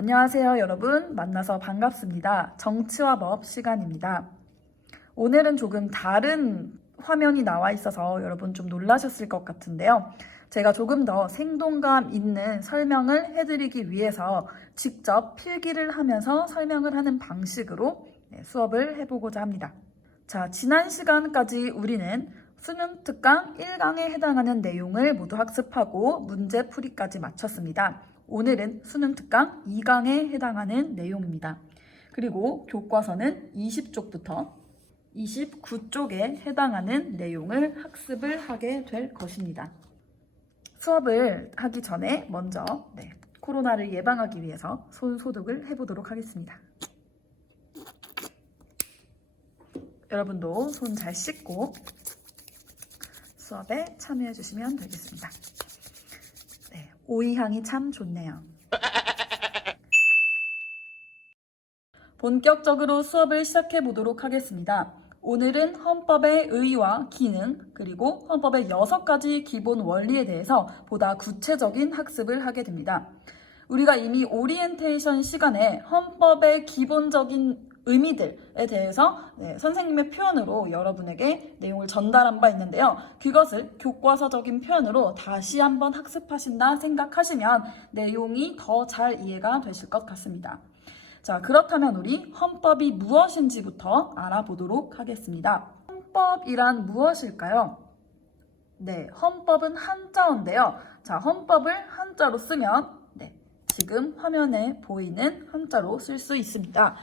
안녕하세요, 여러분. 만나서 반갑습니다. 정치와 법 시간입니다. 오늘은 조금 다른 화면이 나와 있어서 여러분 좀 놀라셨을 것 같은데요. 제가 조금 더 생동감 있는 설명을 해드리기 위해서 직접 필기를 하면서 설명을 하는 방식으로 수업을 해보고자 합니다. 자, 지난 시간까지 우리는 수능 특강 1강에 해당하는 내용을 모두 학습하고 문제풀이까지 마쳤습니다. 오늘은 수능 특강 2강에 해당하는 내용입니다. 그리고 교과서는 20쪽부터 29쪽에 해당하는 내용을 학습을 하게 될 것입니다. 수업을 하기 전에 먼저 코로나를 예방하기 위해서 손 소독을 해보도록 하겠습니다. 여러분도 손 잘 씻고 수업에 참여해 주시면 되겠습니다. 오이 향이 참 좋네요. 본격적으로 수업을 시작해 보도록 하겠습니다. 오늘은 헌법의 의의와 기능, 그리고 헌법의 6가지 기본 원리에 대해서 보다 구체적인 학습을 하게 됩니다. 우리가 이미 오리엔테이션 시간에 헌법의 기본적인 의미들에 대해서 선생님의 표현으로 여러분에게 내용을 전달한 바 있는데요. 그것을 교과서적인 표현으로 다시 한번 학습하신다 생각하시면 내용이 더 잘 이해가 되실 것 같습니다. 자, 그렇다면 우리 헌법이 무엇인지부터 알아보도록 하겠습니다. 헌법이란 무엇일까요? 헌법은 한자어인데요. 자, 헌법을 한자로 쓰면 지금 화면에 보이는 한자로 쓸 수 있습니다.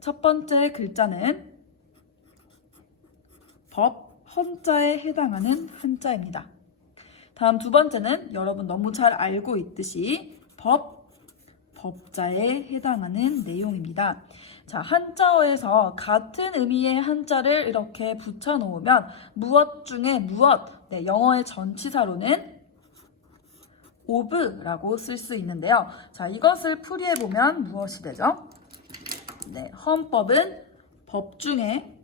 첫 번째 글자는 법, 헌자에 해당하는 한자입니다. 다음 두 번째는 여러분 너무 잘 알고 있듯이 법자에 해당하는 내용입니다. 자, 한자어에서 같은 의미의 한자를 이렇게 붙여 놓으면 무엇 중에 무엇, 영어의 전치사로는 of라고 쓸 수 있는데요. 자, 이것을 풀이해보면 무엇이 되죠? 헌법은 법 중에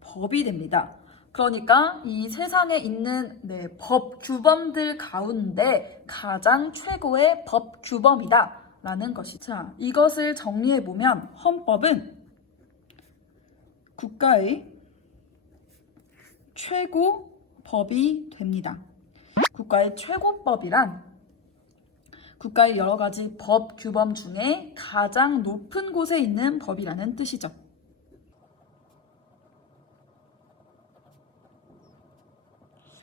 법이 됩니다. 그러니까 이 세상에 있는 법 규범들 가운데 가장 최고의 법 규범이다 라는 것이죠. 자, 이것을 정리해보면 헌법은 국가의 최고 법이 됩니다. 국가의 최고법이란 국가의 여러 가지 법 규범 중에 가장 높은 곳에 있는 법이라는 뜻이죠.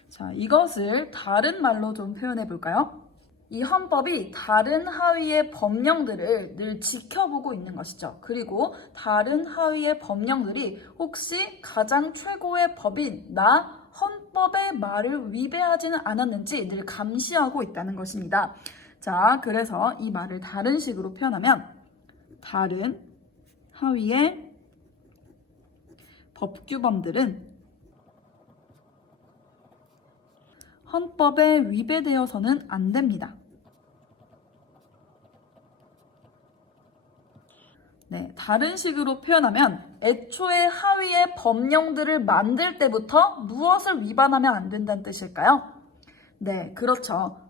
자, 이것을 다른 말로 좀 표현해 볼까요? 이 헌법이 다른 하위의 법령들을 늘 지켜보고 있는 것이죠. 그리고 다른 하위의 법령들이 혹시 가장 최고의 법인 나 헌법의 말을 위배하지는 않았는지 늘 감시하고 있다는 것입니다. 자, 그래서 이 말을 다른 식으로 표현하면 다른 하위의 법규범들은 헌법에 위배되어서는 안 됩니다. 다른 식으로 표현하면 애초에 하위의 법령들을 만들 때부터 무엇을 위반하면 안 된다는 뜻일까요? 그렇죠.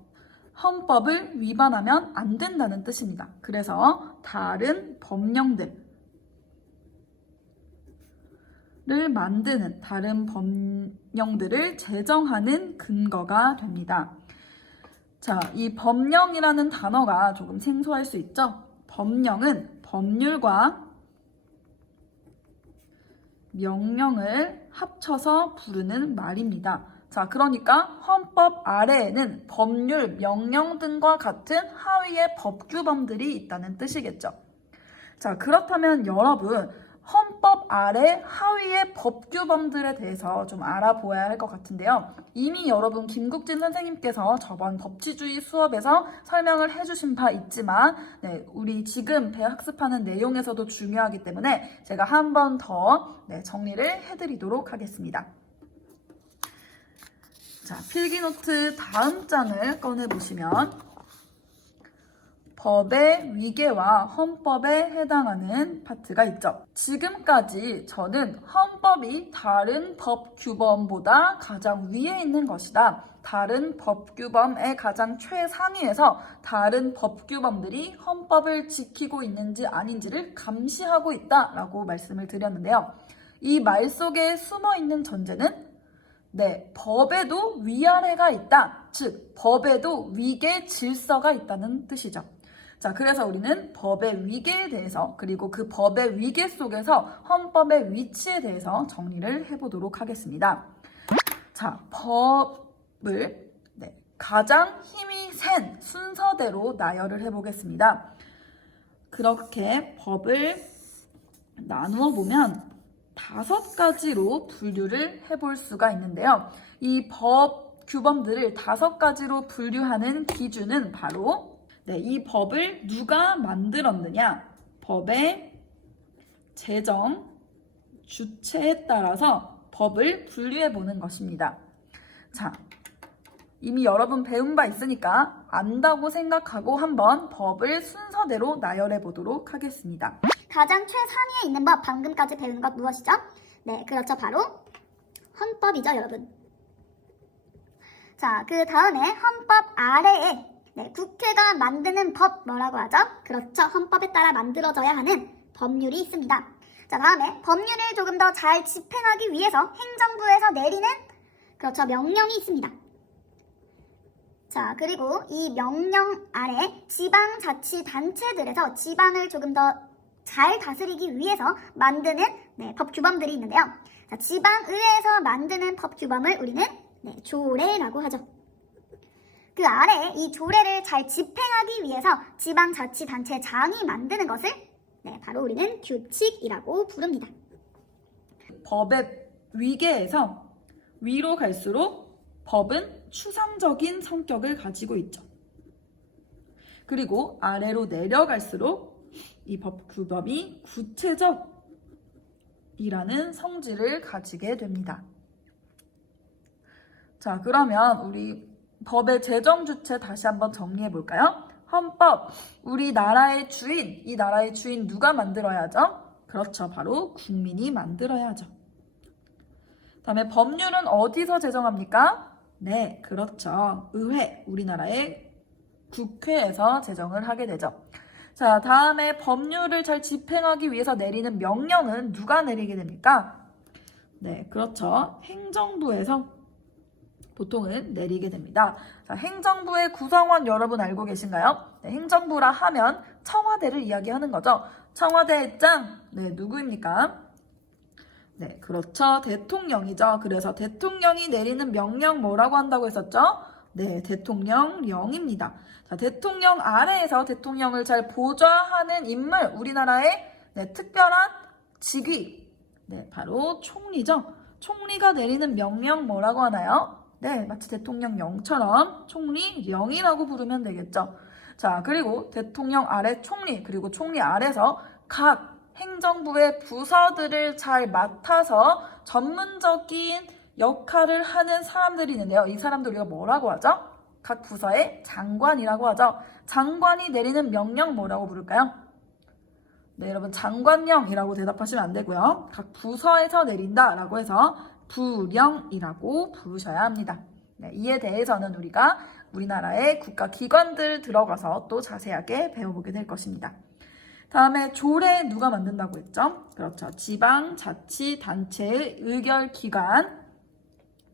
헌법을 위반하면 안 된다는 뜻입니다. 그래서 다른 법령들을 만드는, 다른 법령들을 제정하는 근거가 됩니다. 자, 이 법령이라는 단어가 조금 생소할 수 있죠? 법령은 법률과 명령을 합쳐서 부르는 말입니다. 자, 그러니까 헌법 아래에는 법률, 명령 등과 같은 하위의 법규범들이 있다는 뜻이겠죠. 자, 그렇다면 여러분, 헌법 아래 하위의 법규범들에 대해서 좀 알아보아야 할 것 같은데요. 이미 여러분 김국진 선생님께서 저번 법치주의 수업에서 설명을 해주신 바 있지만 우리 지금 배학습하는 내용에서도 중요하기 때문에 제가 한 번 더 정리를 해드리도록 하겠습니다. 자, 필기노트 다음 장을 꺼내보시면 법의 위계와 헌법에 해당하는 파트가 있죠. 지금까지 저는 헌법이 다른 법 규범보다 가장 위에 있는 것이다 다른 법규범의 가장 최상위에서 다른 법규범들이 헌법을 지키고 있는지 아닌지를 감시하고 있다라고 말씀을 드렸는데요. 이 말 속에 숨어 있는 전제는 법에도 위아래가 있다. 즉, 법에도 위계 질서가 있다는 뜻이죠. 자, 그래서 우리는 법의 위계에 대해서 그리고 그 법의 위계 속에서 헌법의 위치에 대해서 정리를 해보도록 하겠습니다. 자, 법을 가장 힘이 센 순서대로 나열을 해보겠습니다. 그렇게 법을 나누어 보면 5가지로 분류를 해볼 수가 있는데요. 이 법 규범들을 5가지로 분류하는 기준은 바로 이 법을 누가 만들었느냐, 법의 제정 주체에 따라서 법을 분류해 보는 것입니다. 자, 이미 여러분 배운 바 있으니까 안다고 생각하고 한번 법을 순서대로 나열해 보도록 하겠습니다. 가장 최상위에 있는 법, 방금까지 배운 것 무엇이죠? 네, 그렇죠. 바로 헌법이죠, 여러분. 자, 그 다음에 헌법 아래에 국회가 만드는 법 뭐라고 하죠? 그렇죠. 헌법에 따라 만들어져야 하는 법률이 있습니다. 자, 다음에 법률을 조금 더 잘 집행하기 위해서 행정부에서 내리는 그렇죠. 명령이 있습니다. 자, 그리고 이 명령 아래 지방자치단체들에서 지방을 조금 더 잘 다스리기 위해서 만드는 법규범들이 있는데요. 자, 지방의회에서 만드는 법규범을 우리는 조례라고 하죠. 그 아래 이 조례를 잘 집행하기 위해서 지방자치단체장이 만드는 것을 바로 우리는 규칙이라고 부릅니다. 법의 위계에서 위로 갈수록 법은 추상적인 성격을 가지고 있죠. 그리고 아래로 내려갈수록 이 법규범이 구체적이라는 성질을 가지게 됩니다. 자, 그러면 우리 법의 제정 주체 다시 한번 정리해 볼까요? 헌법, 우리나라의 주인, 이 나라의 주인 누가 만들어야죠? 그렇죠, 바로 국민이 만들어야죠. 다음에 법률은 어디서 제정합니까? 네, 그렇죠. 의회, 우리나라의 국회에서 제정을 하게 되죠. 자, 다음에 법률을 잘 집행하기 위해서 내리는 명령은 누가 내리게 됩니까? 네, 그렇죠. 행정부에서 보통은 내리게 됩니다. 자, 행정부의 구성원 여러분 알고 계신가요? 네, 행정부라 하면 청와대를 이야기하는 거죠. 청와대의 짱, 누구입니까? 네, 그렇죠. 대통령이죠. 그래서 대통령이 내리는 명령 뭐라고 한다고 했었죠? 네, 대통령령입니다. 자, 대통령 아래에서 대통령을 잘 보좌하는 인물, 우리나라의 특별한 직위, 바로 총리죠. 총리가 내리는 명령 뭐라고 하나요? 네, 마치 대통령령처럼 총리령이라고 부르면 되겠죠. 자, 그리고 대통령 아래 총리, 그리고 총리 아래서 각 행정부의 부서들을 잘 맡아서 전문적인 역할을 하는 사람들이 있는데요. 이 사람들 우리가 뭐라고 하죠? 각 부서의 장관이라고 하죠. 장관이 내리는 명령 뭐라고 부를까요? 네, 여러분 장관령이라고 대답하시면 안 되고요. 각 부서에서 내린다라고 해서 부령이라고 부르셔야 합니다. 네, 이에 대해서는 우리가 우리나라의 국가기관들 들어가서 또 자세하게 배워보게 될 것입니다. 다음에 조례 누가 만든다고 했죠? 그렇죠. 지방자치단체의 의결기관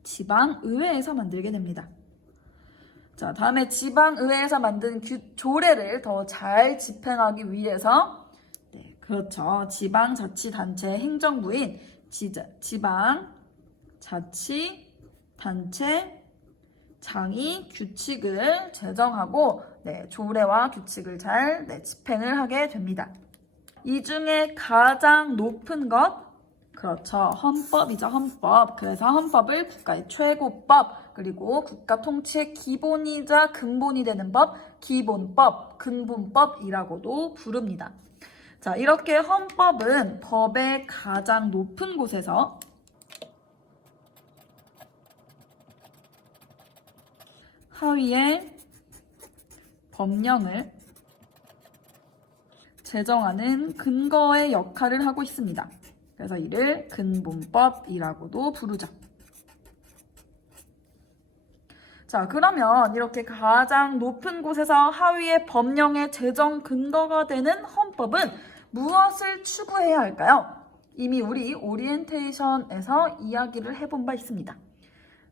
지방의회에서 만들게 됩니다. 자, 다음에 지방의회에서 만든 조례를 더 잘 집행하기 위해서 그렇죠. 지방자치단체 행정부인 지방자치단체장이 규칙을 제정하고 조례와 규칙을 잘 집행을 하게 됩니다. 이 중에 가장 높은 것, 그렇죠. 헌법이죠. 헌법. 그래서 헌법을 국가의 최고법, 그리고 국가 통치의 기본이자 근본이 되는 법, 기본법, 근본법이라고도 부릅니다. 자, 이렇게 헌법은 법의 가장 높은 곳에서 하위의 법령을 제정하는 근거의 역할을 하고 있습니다. 그래서 이를 근본법이라고도 부르죠. 자, 그러면 이렇게 가장 높은 곳에서 하위의 법령의 제정 근거가 되는 헌법은 무엇을 추구해야 할까요? 이미 우리 오리엔테이션에서 이야기를 해본 바 있습니다.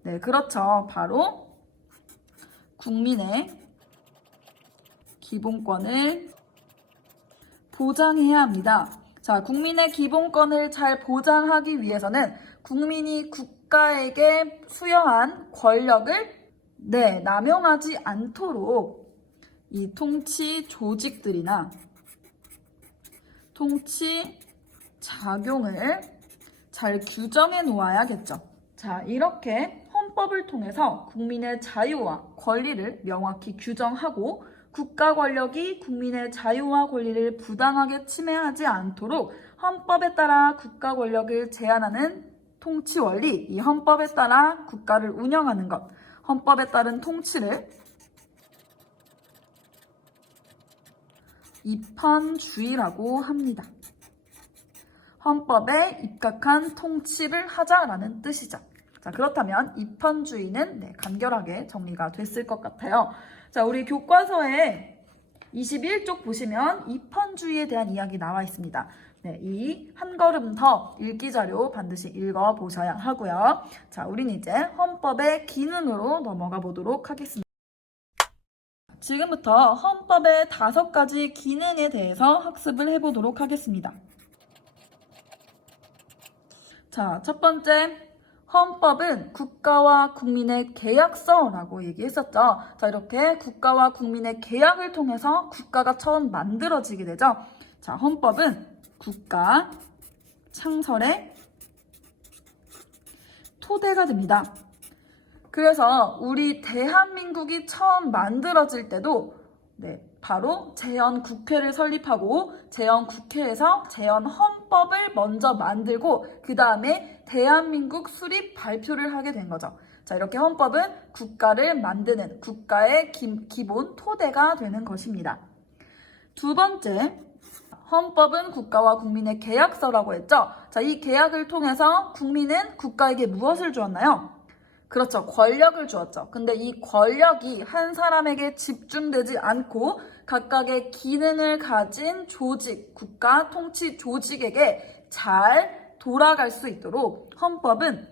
네, 그렇죠. 바로 국민의 기본권을 보장해야 합니다. 자, 국민의 기본권을 잘 보장하기 위해서는 국민이 국가에게 수여한 권력을 남용하지 않도록 이 통치 조직들이나 통치 작용을 잘 규정해 놓아야겠죠. 자, 이렇게 헌법을 통해서 국민의 자유와 권리를 명확히 규정하고 국가 권력이 국민의 자유와 권리를 부당하게 침해하지 않도록 헌법에 따라 국가 권력을 제한하는 통치 원리, 이 헌법에 따라 국가를 운영하는 것, 헌법에 따른 통치를 입헌주의라고 합니다. 헌법에 입각한 통치를 하자라는 뜻이죠. 자, 그렇다면 입헌주의는 간결하게 정리가 됐을 것 같아요. 자, 우리 교과서에 21쪽 보시면 입헌주의에 대한 이야기 나와 있습니다. 네, 이 한 걸음 더 읽기 자료 반드시 읽어보셔야 하고요. 자, 우린 이제 헌법의 기능으로 넘어가 보도록 하겠습니다. 지금부터 헌법의 5가지 기능에 대해서 학습을 해보도록 하겠습니다. 자, 첫 번째, 헌법은 국가와 국민의 계약서라고 얘기했었죠. 자, 이렇게 국가와 국민의 계약을 통해서 국가가 처음 만들어지게 되죠. 자, 헌법은 국가 창설의 토대가 됩니다. 그래서 우리 대한민국이 처음 만들어질 때도 바로 재헌국회를 설립하고 재헌국회에서 재헌헌법을 먼저 만들고 그 다음에 대한민국 수립 발표를 하게 된 거죠. 자, 이렇게 헌법은 국가를 만드는 국가의 기본 토대가 되는 것입니다. 두 번째, 헌법은 국가와 국민의 계약서라고 했죠. 자, 이 계약을 통해서 국민은 국가에게 무엇을 주었나요? 그렇죠. 권력을 주었죠. 근데 이 권력이 한 사람에게 집중되지 않고 각각의 기능을 가진 조직, 국가 통치 조직에게 잘 돌아갈 수 있도록 헌법은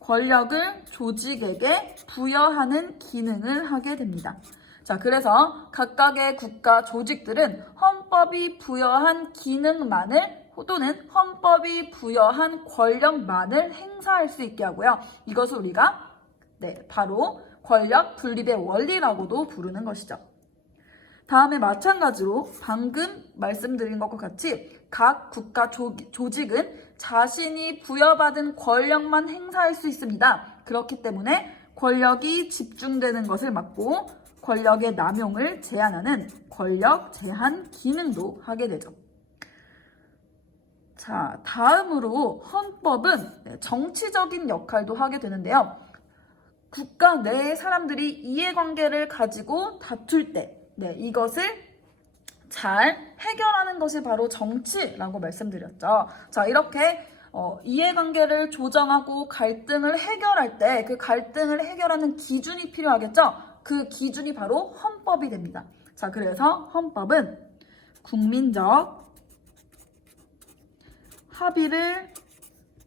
권력을 조직에게 부여하는 기능을 하게 됩니다. 자, 그래서 각각의 국가 조직들은 헌법이 부여한 기능만을 또는 헌법이 부여한 권력만을 행사할 수 있게 하고요. 이것을 우리가 바로 권력 분립의 원리라고도 부르는 것이죠. 다음에 마찬가지로 방금 말씀드린 것과 같이 각 국가 조직은 자신이 부여받은 권력만 행사할 수 있습니다. 그렇기 때문에 권력이 집중되는 것을 막고 권력의 남용을 제한하는 권력 제한 기능도 하게 되죠. 자, 다음으로 헌법은 정치적인 역할도 하게 되는데요. 국가 내의 사람들이 이해관계를 가지고 다툴 때 이것을 잘 해결하는 것이 바로 정치라고 말씀드렸죠. 자, 이렇게 이해관계를 조정하고 갈등을 해결할 때 그 갈등을 해결하는 기준이 필요하겠죠. 그 기준이 바로 헌법이 됩니다. 자, 그래서 헌법은 국민적 합의를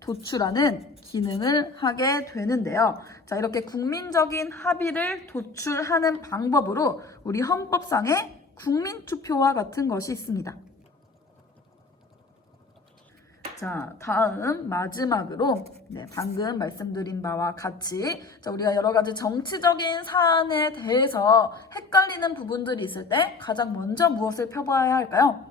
도출하는 기능을 하게 되는데요. 자, 이렇게 국민적인 합의를 도출하는 방법으로 우리 헌법상에 국민투표와 같은 것이 있습니다. 자, 다음 마지막으로 방금 말씀드린 바와 같이 우리가 여러 가지 정치적인 사안에 대해서 헷갈리는 부분들이 있을 때 가장 먼저 무엇을 펴봐야 할까요?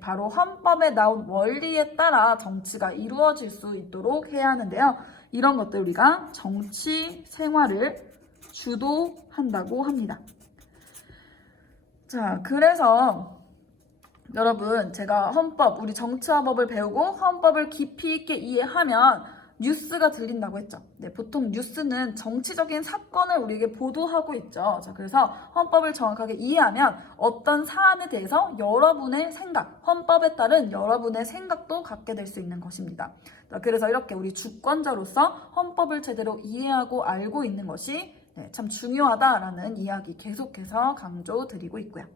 바로 헌법에 나온 원리에 따라 정치가 이루어질 수 있도록 해야 하는데요. 이런 것들 우리가 정치 생활을 주도한다고 합니다. 자, 그래서 여러분, 제가 헌법, 우리 정치화법을 배우고 헌법을 깊이 있게 이해하면 뉴스가 들린다고 했죠. 네, 보통 뉴스는 정치적인 사건을 우리에게 보도하고 있죠. 자, 그래서 헌법을 정확하게 이해하면 어떤 사안에 대해서 여러분의 생각, 헌법에 따른 여러분의 생각도 갖게 될 수 있는 것입니다. 자, 그래서 이렇게 우리 주권자로서 헌법을 제대로 이해하고 알고 있는 것이 참 중요하다라는 이야기 계속해서 강조드리고 있고요.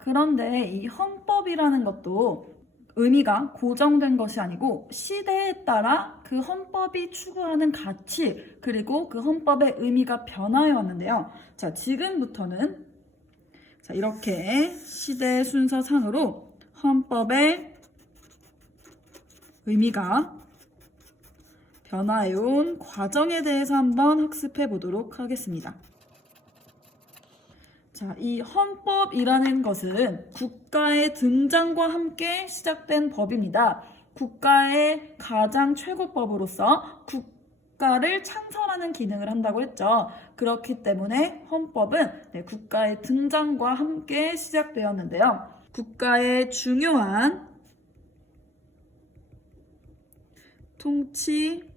그런데 이 헌법이라는 것도 의미가 고정된 것이 아니고 시대에 따라 그 헌법이 추구하는 가치 그리고 그 헌법의 의미가 변화해 왔는데요. 자, 지금부터는 자, 이렇게 시대 순서상으로 헌법의 의미가 변화해 온 과정에 대해서 한번 학습해 보도록 하겠습니다. 자, 이 헌법이라는 것은 국가의 등장과 함께 시작된 법입니다. 국가의 가장 최고법으로서 국가를 창설하는 기능을 한다고 했죠. 그렇기 때문에 헌법은 국가의 등장과 함께 시작되었는데요. 국가의 중요한 통치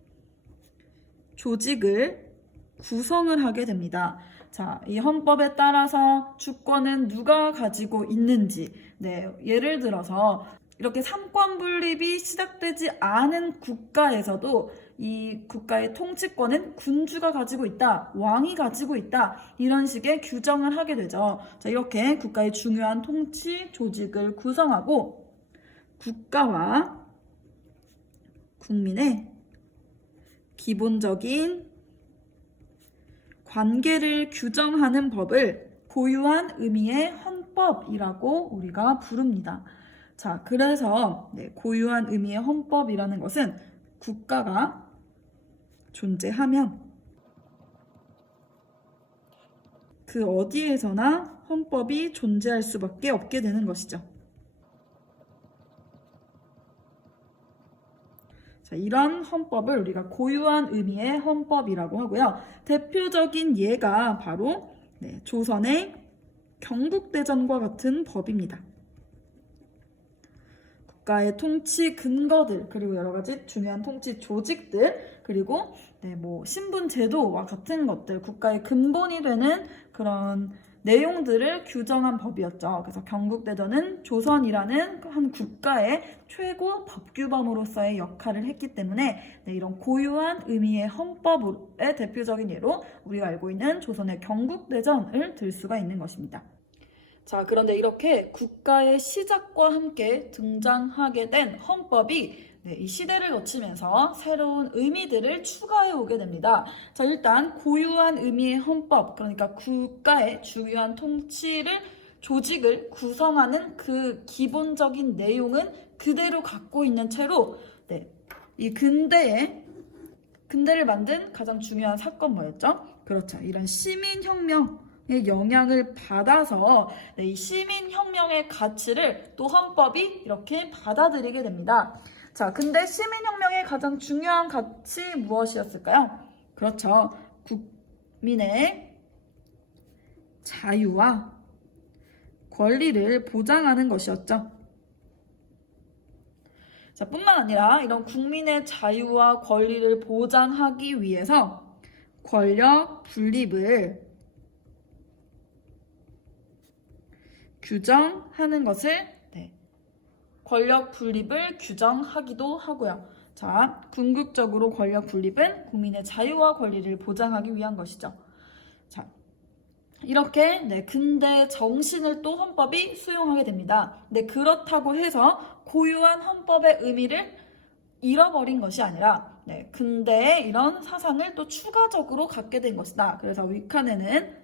조직을 구성을 하게 됩니다. 자, 이 헌법에 따라서 주권은 누가 가지고 있는지, 예를 들어서 이렇게 삼권 분립이 시작되지 않은 국가에서도 이 국가의 통치권은 군주가 가지고 있다, 왕이 가지고 있다, 이런 식의 규정을 하게 되죠. 자, 이렇게 국가의 중요한 통치 조직을 구성하고 국가와 국민의 기본적인 관계를 규정하는 법을 고유한 의미의 헌법이라고 우리가 부릅니다. 자, 그래서 고유한 의미의 헌법이라는 것은 국가가 존재하면 그 어디에서나 헌법이 존재할 수밖에 없게 되는 것이죠. 자, 이런 헌법을 우리가 고유한 의미의 헌법이라고 하고요. 대표적인 예가 바로 조선의 경국대전과 같은 법입니다. 국가의 통치 근거들, 그리고 여러 가지 중요한 통치 조직들, 그리고 신분 제도와 같은 것들, 국가의 근본이 되는 그런 내용들을 규정한 법이었죠. 그래서 경국대전은 조선이라는 한 국가의 최고 법규범으로서의 역할을 했기 때문에 이런 고유한 의미의 헌법의 대표적인 예로 우리가 알고 있는 조선의 경국대전을 들 수가 있는 것입니다. 자, 그런데 이렇게 국가의 시작과 함께 등장하게 된 헌법이 이 시대를 거치면서 새로운 의미들을 추가해 오게 됩니다. 자, 일단 고유한 의미의 헌법, 그러니까 국가의 중요한 통치를 조직을 구성하는 그 기본적인 내용은 그대로 갖고 있는 채로 이 근대를 만든 가장 중요한 사건 뭐였죠? 그렇죠. 이런 시민혁명의 영향을 받아서 이 시민혁명의 가치를 또 헌법이 이렇게 받아들이게 됩니다. 자, 근데 시민혁명의 가장 중요한 가치 무엇이었을까요? 그렇죠. 국민의 자유와 권리를 보장하는 것이었죠. 자, 뿐만 아니라 이런 국민의 자유와 권리를 보장하기 위해서 권력 분립을 규정하는 것을 권력 분립을 규정하기도 하고요. 자, 궁극적으로 권력 분립은 국민의 자유와 권리를 보장하기 위한 것이죠. 자, 이렇게 근대 정신을 또 헌법이 수용하게 됩니다. 그렇다고 해서 고유한 헌법의 의미를 잃어버린 것이 아니라 근대의 이런 사상을 또 추가적으로 갖게 된 것이다. 그래서 위칸에는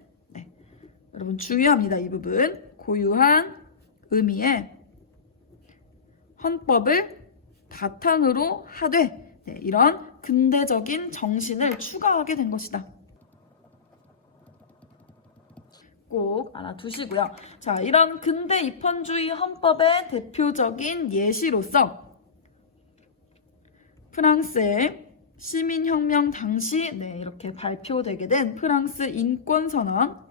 여러분 중요합니다. 이 부분. 고유한 의미의 헌법을 바탕으로 하되 이런 근대적인 정신을 추가하게 된 것이다. 꼭 알아두시고요. 자, 이런 근대 입헌주의 헌법의 대표적인 예시로서 프랑스의 시민혁명 당시 이렇게 발표되게 된 프랑스 인권선언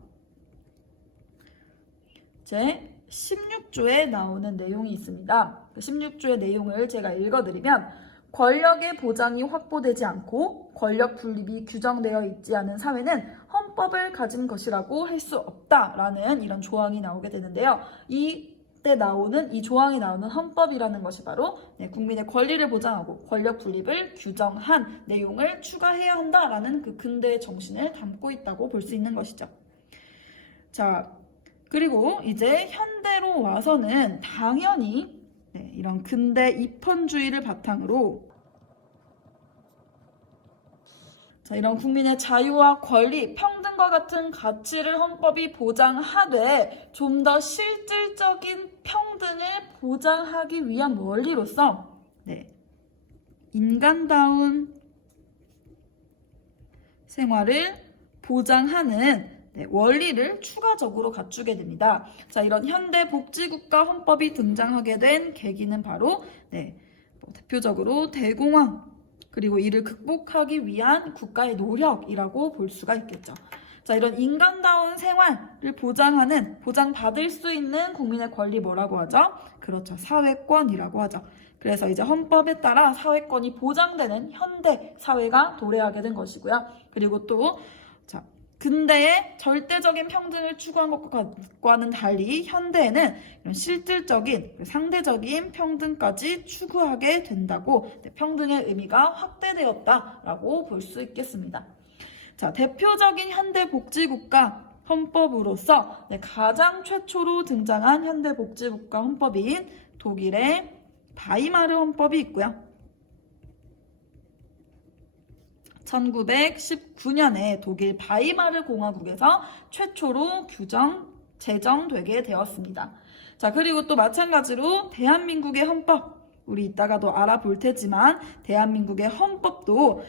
제 16조에 나오는 내용이 있습니다. 그 16조의 내용을 제가 읽어드리면 권력의 보장이 확보되지 않고 권력 분립이 규정되어 있지 않은 사회는 헌법을 가진 것이라고 할 수 없다라는 이런 조항이 나오게 되는데요. 이때 나오는 이 조항이 나오는 헌법이라는 것이 바로 국민의 권리를 보장하고 권력 분립을 규정한 내용을 추가해야 한다라는 그 근대의 정신을 담고 있다고 볼 수 있는 것이죠. 자, 그리고 이제 현대로 와서는 당연히 이런 근대 입헌주의를 바탕으로 이런 국민의 자유와 권리, 평등과 같은 가치를 헌법이 보장하되 좀 더 실질적인 평등을 보장하기 위한 원리로서 인간다운 생활을 보장하는 원리를 추가적으로 갖추게 됩니다. 자, 이런 현대 복지국가 헌법이 등장하게 된 계기는 바로 대표적으로 대공황 그리고 이를 극복하기 위한 국가의 노력이라고 볼 수가 있겠죠. 자, 이런 인간다운 생활을 보장받을 수 있는 국민의 권리 뭐라고 하죠? 그렇죠. 사회권이라고 하죠. 그래서 이제 헌법에 따라 사회권이 보장되는 현대 사회가 도래하게 된 것이고요. 그리고 또 근대의 절대적인 평등을 추구한 것과는 달리 현대에는 이런 실질적인 상대적인 평등까지 추구하게 된다고 평등의 의미가 확대되었다라고 볼 수 있겠습니다. 자, 대표적인 현대 복지국가 헌법으로서 가장 최초로 등장한 현대 복지국가 헌법인 독일의 바이마르 헌법이 있고요. 1919년에 독일 바이마르 공화국에서 최초로 제정되게 되었습니다. 자, 그리고 또 마찬가지로 대한민국의 헌법, 우리 이따가도 알아볼 테지만 대한민국의 헌법도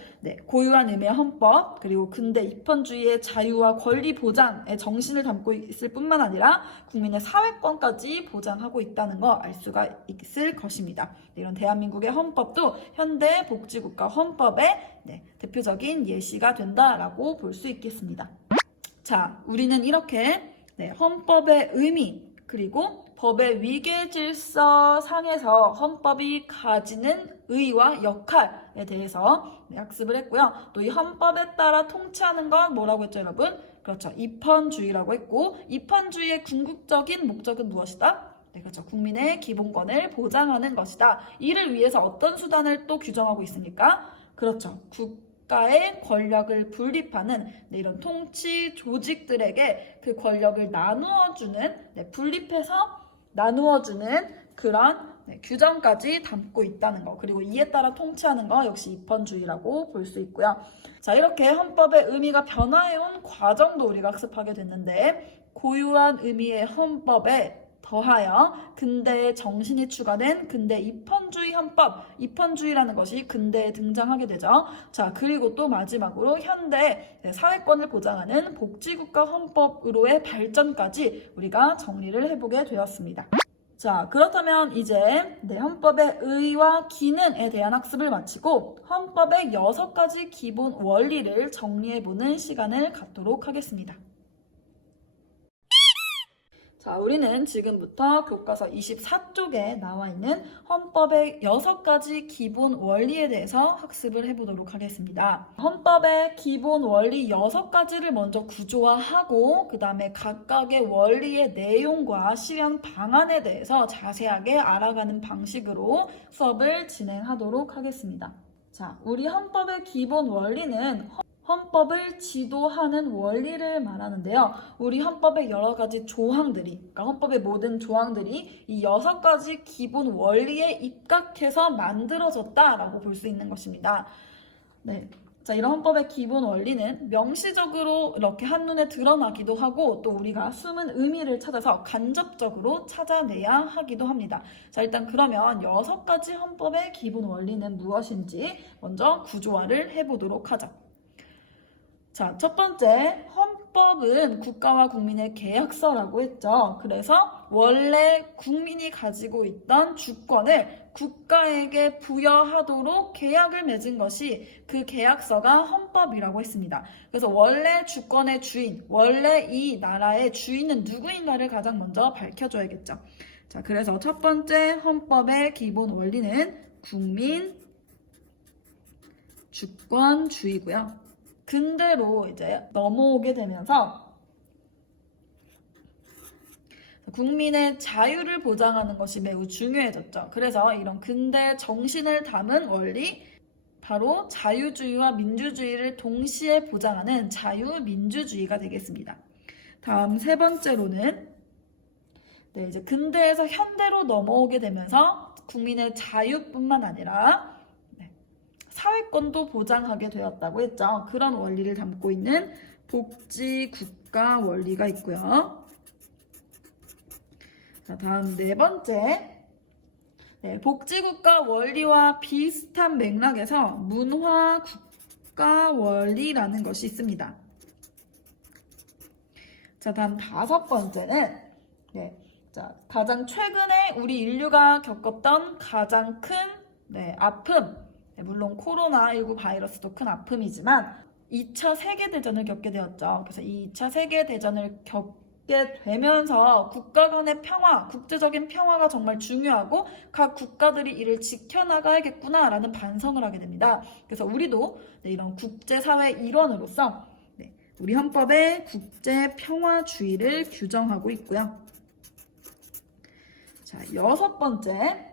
고유한 의미의 헌법, 그리고 근대 입헌주의의 자유와 권리 보장의 정신을 담고 있을 뿐만 아니라 국민의 사회권까지 보장하고 있다는 거 알 수가 있을 것입니다. 이런 대한민국의 헌법도 현대 복지국가 헌법의 대표적인 예시가 된다라고 볼 수 있겠습니다. 자, 우리는 이렇게 헌법의 의미 그리고 법의 위계 질서 상에서 헌법이 가지는 의의와 역할에 대해서 학습을 했고요. 또 이 헌법에 따라 통치하는 건 뭐라고 했죠, 여러분? 그렇죠. 입헌주의라고 했고, 입헌주의의 궁극적인 목적은 무엇이다? 그렇죠. 국민의 기본권을 보장하는 것이다. 이를 위해서 어떤 수단을 또 규정하고 있습니까? 그렇죠. 국가의 권력을 분립하는 이런 통치 조직들에게 그 권력을 나누어주는, 분립해서 나누어주는 그런 규정까지 담고 있다는 거. 그리고 이에 따라 통치하는 거 역시 입헌주의라고 볼 수 있고요. 자, 이렇게 헌법의 의미가 변화해온 과정도 우리가 학습하게 됐는데 고유한 의미의 헌법에 더하여 근대의 정신이 추가된 근대 입헌주의 헌법, 입헌주의라는 것이 근대에 등장하게 되죠. 자, 그리고 또 마지막으로 현대 사회권을 보장하는 복지국가 헌법으로의 발전까지 우리가 정리를 해보게 되었습니다. 자, 그렇다면 이제 헌법의 의의와 기능에 대한 학습을 마치고 헌법의 6가지 기본 원리를 정리해보는 시간을 갖도록 하겠습니다. 자, 우리는 지금부터 교과서 24쪽에 나와 있는 헌법의 6가지 기본 원리에 대해서 학습을 해보도록 하겠습니다. 헌법의 기본 원리 6가지를 먼저 구조화하고 그 다음에 각각의 원리의 내용과 실현 방안에 대해서 자세하게 알아가는 방식으로 수업을 진행하도록 하겠습니다. 자, 우리 헌법의 기본 원리는 헌법을 지도하는 원리를 말하는데요. 우리 헌법의 여러 가지 조항들이, 그러니까 헌법의 모든 조항들이 이 6가지 기본 원리에 입각해서 만들어졌다라고 볼 수 있는 것입니다. 자, 이런 헌법의 기본 원리는 명시적으로 이렇게 한눈에 드러나기도 하고 또 우리가 숨은 의미를 찾아서 간접적으로 찾아내야 하기도 합니다. 자, 일단 그러면 6가지 헌법의 기본 원리는 무엇인지 먼저 구조화를 해보도록 하죠. 자, 첫 번째, 헌법은 국가와 국민의 계약서라고 했죠. 그래서 원래 국민이 가지고 있던 주권을 국가에게 부여하도록 계약을 맺은 것이 그 계약서가 헌법이라고 했습니다. 그래서 원래 주권의 주인, 원래 이 나라의 주인은 누구인가를 가장 먼저 밝혀줘야겠죠. 자, 그래서 첫 번째 헌법의 기본 원리는 국민 주권주의고요. 근대로 이제 넘어오게 되면서 국민의 자유를 보장하는 것이 매우 중요해졌죠. 그래서 이런 근대 정신을 담은 원리, 바로 자유주의와 민주주의를 동시에 보장하는 자유민주주의가 되겠습니다. 다음 세 번째로는 이제 근대에서 현대로 넘어오게 되면서 국민의 자유뿐만 아니라 사회권도 보장하게 되었다고 했죠. 그런 원리를 담고 있는 복지국가 원리가 있고요. 자, 다음 네 번째, 복지국가 원리와 비슷한 맥락에서 문화국가 원리라는 것이 있습니다. 자, 다음 다섯 번째는 자, 가장 최근에 우리 인류가 겪었던 가장 큰 아픔, 물론 코로나19 바이러스도 큰 아픔이지만 2차 세계대전을 겪게 되었죠. 그래서 이 2차 세계대전을 겪게 되면서 국가 간의 평화, 국제적인 평화가 정말 중요하고 각 국가들이 이를 지켜나가야겠구나라는 반성을 하게 됩니다. 그래서 우리도 이런 국제사회의 일원으로서 우리 헌법에 국제평화주의를 규정하고 있고요. 자, 여섯 번째,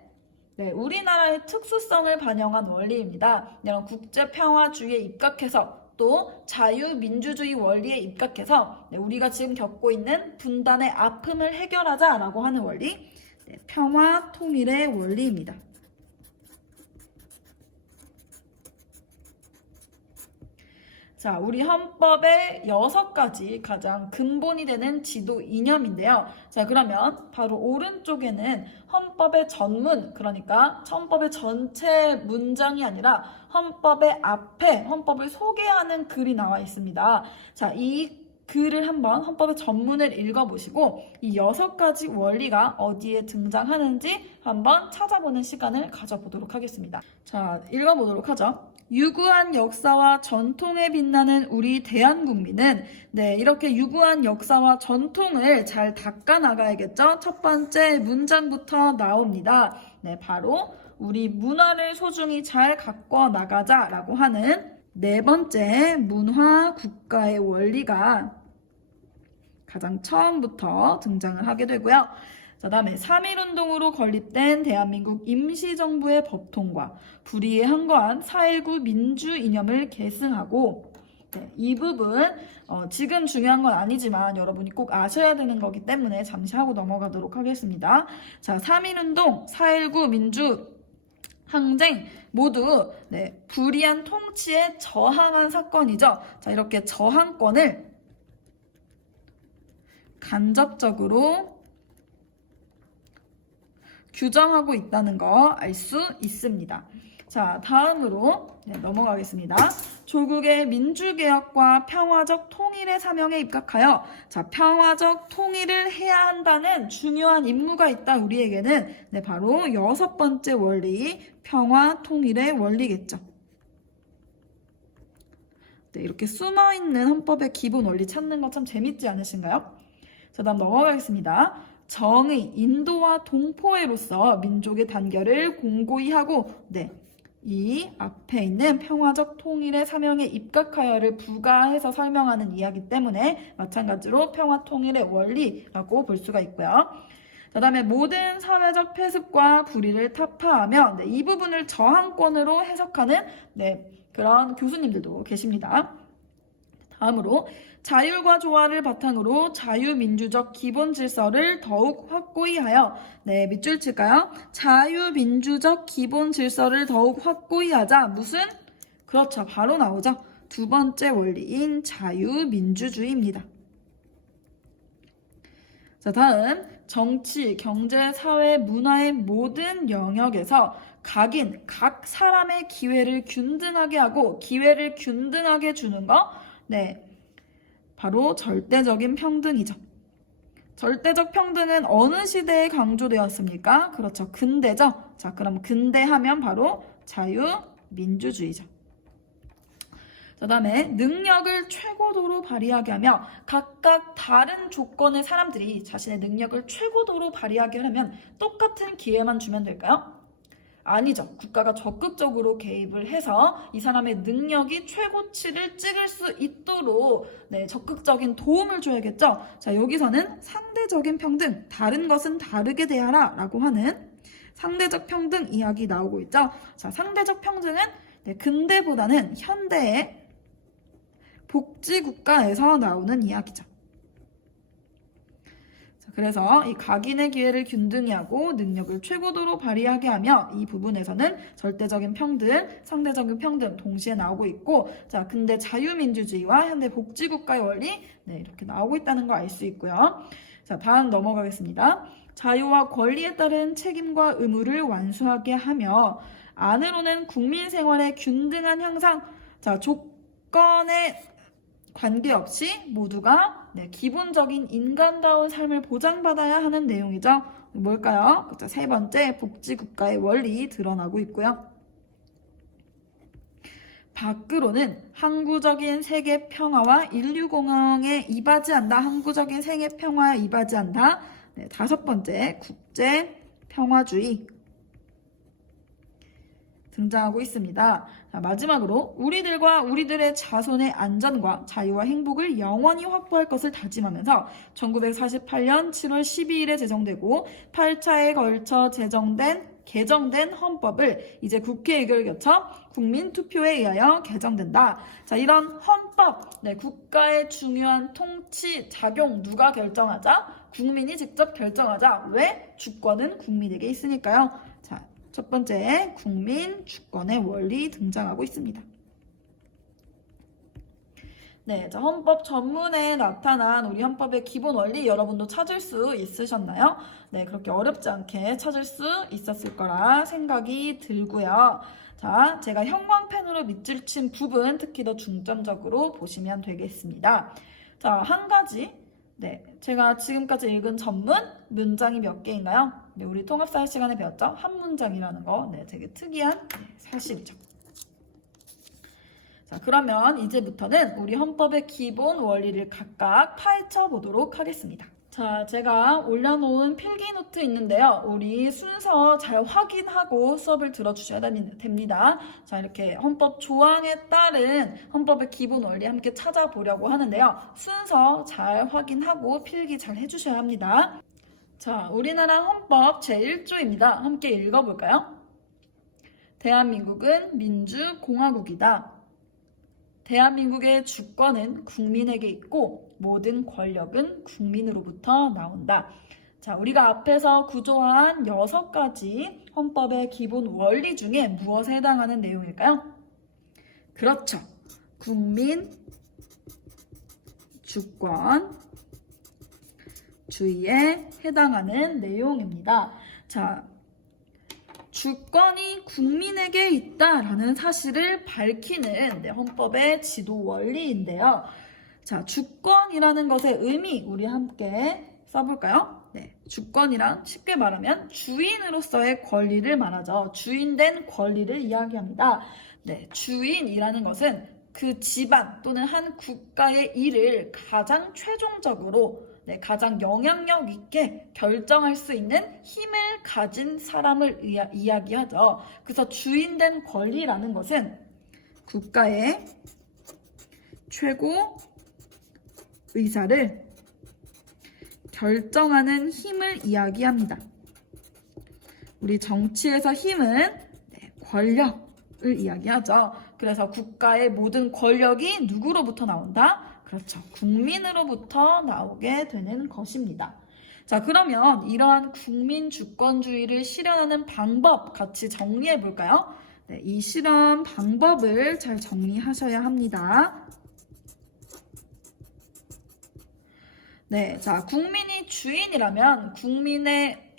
우리나라의 특수성을 반영한 원리입니다. 이런 국제평화주의에 입각해서 또 자유민주주의 원리에 입각해서 우리가 지금 겪고 있는 분단의 아픔을 해결하자라고 하는 원리, 평화 통일의 원리입니다. 자, 우리 헌법의 6가지 가장 근본이 되는 지도 이념인데요. 자, 그러면 바로 오른쪽에는 헌법의 전문, 그러니까 헌법의 전체 문장이 아니라 헌법의 앞에 헌법을 소개하는 글이 나와 있습니다. 자, 이 글을 한번 헌법의 전문을 읽어보시고 이 6가지 원리가 어디에 등장하는지 한번 찾아보는 시간을 가져보도록 하겠습니다. 자, 읽어보도록 하죠. 유구한 역사와 전통에 빛나는 우리 대한국민은 이렇게 유구한 역사와 전통을 잘 닦아 나가야겠죠. 첫 번째 문장부터 나옵니다. 바로 우리 문화를 소중히 잘 가꿔 나가자라고 하는 네 번째 문화 국가의 원리가 가장 처음부터 등장을 하게 되고요. 그 다음에 3.1운동으로 건립된 대한민국 임시정부의 법통과 불의에 항거한 4.19 민주 이념을 계승하고 이 부분 지금 중요한 건 아니지만 여러분이 꼭 아셔야 되는 거기 때문에 잠시 하고 넘어가도록 하겠습니다. 자, 3.1운동, 4.19 민주 항쟁 모두 불의한 통치에 저항한 사건이죠. 자, 이렇게 저항권을 간접적으로 규정하고 있다는 거 알 수 있습니다. 자, 다음으로 넘어가겠습니다. 조국의 민주개혁과 평화적 통일의 사명에 입각하여 평화적 통일을 해야 한다는 중요한 임무가 있다. 우리에게는 바로 6번째 원리, 평화 통일의 원리겠죠. 이렇게 숨어있는 헌법의 기본 원리 찾는 거 참 재밌지 않으신가요? 자, 다음 넘어가겠습니다. 정의, 인도와 동포애로서 민족의 단결을 공고히 하고 이 앞에 있는 평화적 통일의 사명에 입각하여를 부가해서 설명하는 이야기 때문에 마찬가지로 평화 통일의 원리라고 볼 수가 있고요. 그 다음에 모든 사회적 폐습과 불의를 타파하며 이 부분을 저항권으로 해석하는 그런 교수님들도 계십니다. 다음으로 자율과 조화를 바탕으로 자유민주적 기본 질서를 더욱 확고히 하여 밑줄 칠까요? 자유민주적 기본 질서를 더욱 확고히 하자. 무슨? 그렇죠. 바로 나오죠. 두 번째 원리인 자유민주주의입니다. 자, 다음 정치, 경제, 사회, 문화의 모든 영역에서 각 사람의 기회를 균등하게 하고 기회를 균등하게 주는 거 바로 절대적인 평등이죠. 절대적 평등은 어느 시대에 강조되었습니까? 그렇죠. 근대죠. 자, 그럼 근대 하면 바로 자유민주주의죠. 그 다음에 능력을 최고도로 발휘하게 하며 각각 다른 조건의 사람들이 자신의 능력을 최고도로 발휘하게 하려면 똑같은 기회만 주면 될까요? 아니죠. 국가가 적극적으로 개입을 해서 이 사람의 능력이 최고치를 찍을 수 있도록 적극적인 도움을 줘야겠죠. 자, 여기서는 상대적인 평등, 다른 것은 다르게 대하라 라고 하는 상대적 평등 이야기 나오고 있죠. 자, 상대적 평등은 근대보다는 현대의 복지국가에서 나오는 이야기죠. 그래서 이 각인의 기회를 균등히 하고 능력을 최고도로 발휘하게 하며 이 부분에서는 절대적인 평등, 상대적인 평등 동시에 나오고 있고 자, 근데 자유민주주의와 현대 복지국가의 원리 이렇게 나오고 있다는 걸 알 수 있고요. 자, 다음 넘어가겠습니다. 자유와 권리에 따른 책임과 의무를 완수하게 하며 안으로는 국민 생활의 균등한 향상, 자, 조건의 관계없이 모두가 기본적인 인간다운 삶을 보장받아야 하는 내용이죠. 뭘까요? 그렇죠. 세 번째, 복지국가의 원리 드러나고 있고요. 밖으로는 항구적인 세계 평화와 인류 공헌에 이바지한다. 항구적인 세계 평화에 이바지한다. 다섯 번째, 국제 평화주의 등장하고 있습니다. 자, 마지막으로 우리들과 우리들의 자손의 안전과 자유와 행복을 영원히 확보할 것을 다짐하면서 1948년 7월 12일에 제정되고 8차에 걸쳐 개정된 헌법을 이제 국회의결을 거쳐 국민투표에 의하여 개정된다. 자, 이런 헌법, 국가의 중요한 통치 작용 누가 결정하자? 국민이 직접 결정하자. 왜? 주권은 국민에게 있으니까요. 자, 첫 번째, 국민 주권의 원리 등장하고 있습니다. 자, 헌법 전문에 나타난 우리 헌법의 기본 원리 여러분도 찾을 수 있으셨나요? 그렇게 어렵지 않게 찾을 수 있었을 거라 생각이 들고요. 자, 제가 형광펜으로 밑줄 친 부분 특히 더 중점적으로 보시면 되겠습니다. 자, 한 가지. 제가 지금까지 읽은 전문 문장이 몇 개인가요? 우리 통합사회 시간에 배웠죠? 한 문장이라는 거. 되게 특이한 사실이죠. 자, 그러면 이제부터는 우리 헌법의 기본 원리를 각각 파헤쳐 보도록 하겠습니다. 자, 제가 올려놓은 필기노트 있는데요. 우리 순서 잘 확인하고 수업을 들어주셔야 됩니다. 자, 이렇게 헌법 조항에 따른 헌법의 기본 원리 함께 찾아보려고 하는데요. 순서 잘 확인하고 필기 잘 해주셔야 합니다. 자, 우리나라 헌법 제1조입니다. 함께 읽어볼까요? 대한민국은 민주공화국이다. 대한민국의 주권은 국민에게 있고 모든 권력은 국민으로부터 나온다. 자, 우리가 앞에서 구조한 6가지 헌법의 기본 원리 중에 무엇에 해당하는 내용일까요? 그렇죠. 국민 주권주의에 해당하는 내용입니다. 자, 주권이 국민에게 있다라는 사실을 밝히는 헌법의 지도 원리인데요. 자, 주권이라는 것의 의미 우리 함께 써볼까요? 주권이란 쉽게 말하면 주인으로서의 권리를 말하죠. 주인된 권리를 이야기합니다. 주인이라는 것은 그 집안 또는 한 국가의 일을 가장 최종적으로 가장 영향력 있게 결정할 수 있는 힘을 가진 사람을 이야기하죠. 그래서 주인된 권리라는 것은 국가의 최고 의사를 결정하는 힘을 이야기합니다. 우리 정치에서 힘은 권력을 이야기하죠. 그래서 국가의 모든 권력이 누구로부터 나온다? 그렇죠. 국민으로부터 나오게 되는 것입니다. 자, 그러면 이러한 국민 주권주의를 실현하는 방법 같이 정리해 볼까요? 이 실현 방법을 잘 정리하셔야 합니다. 자, 국민이 주인이라면 주인의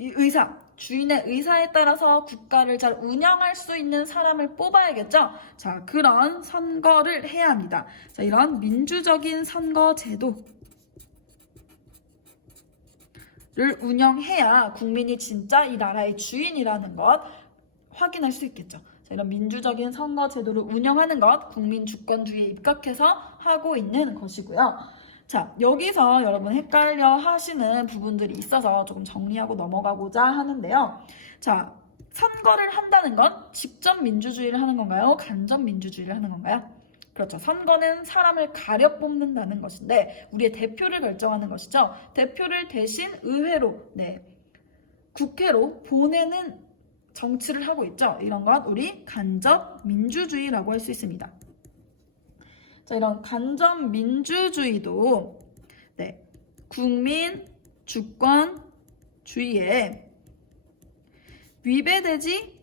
의사에 따라서 국가를 잘 운영할 수 있는 사람을 뽑아야겠죠? 자, 그런 선거를 해야 합니다. 자, 이런 민주적인 선거 제도. 운영해야 국민이 진짜 이 나라의 주인이라는 것 확인할 수 있겠죠. 자, 이런 민주적인 선거 제도를 운영하는 것, 국민 주권주의에 입각해서 하고 있는 것이고요. 자, 여기서 여러분 헷갈려 하시는 부분들이 있어서 조금 정리하고 넘어가고자 하는데요. 자, 선거를 한다는 건 직접 민주주의를 하는 건가요? 간접 민주주의를 하는 건가요? 그렇죠. 선거는 사람을 가려 뽑는다는 것인데 우리의 대표를 결정하는 것이죠. 대표를 대신 의회로, 국회로 보내는 정치를 하고 있죠. 이런 것 우리 간접 민주주의라고 할 수 있습니다. 자, 이런 간접 민주주의도 국민 주권주의에 위배되지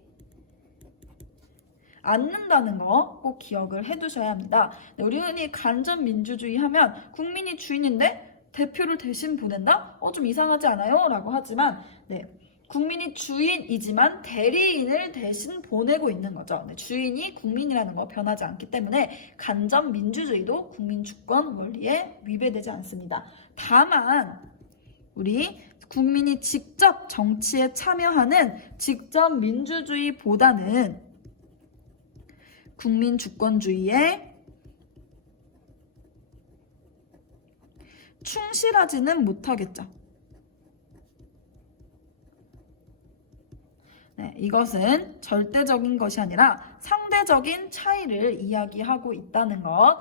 않는다는 거 꼭 기억을 해두셔야 합니다. 우리 흔히 간접 민주주의 하면 국민이 주인인데 대표를 대신 보낸다? 좀 이상하지 않아요? 라고 하지만 국민이 주인이지만 대리인을 대신 보내고 있는 거죠. 주인이 국민이라는 거 변하지 않기 때문에 간접 민주주의도 국민 주권 원리에 위배되지 않습니다. 다만 우리 국민이 직접 정치에 참여하는 직접 민주주의보다는 국민 주권주의에 충실하지는 못하겠죠. 이것은 절대적인 것이 아니라 상대적인 차이를 이야기하고 있다는 것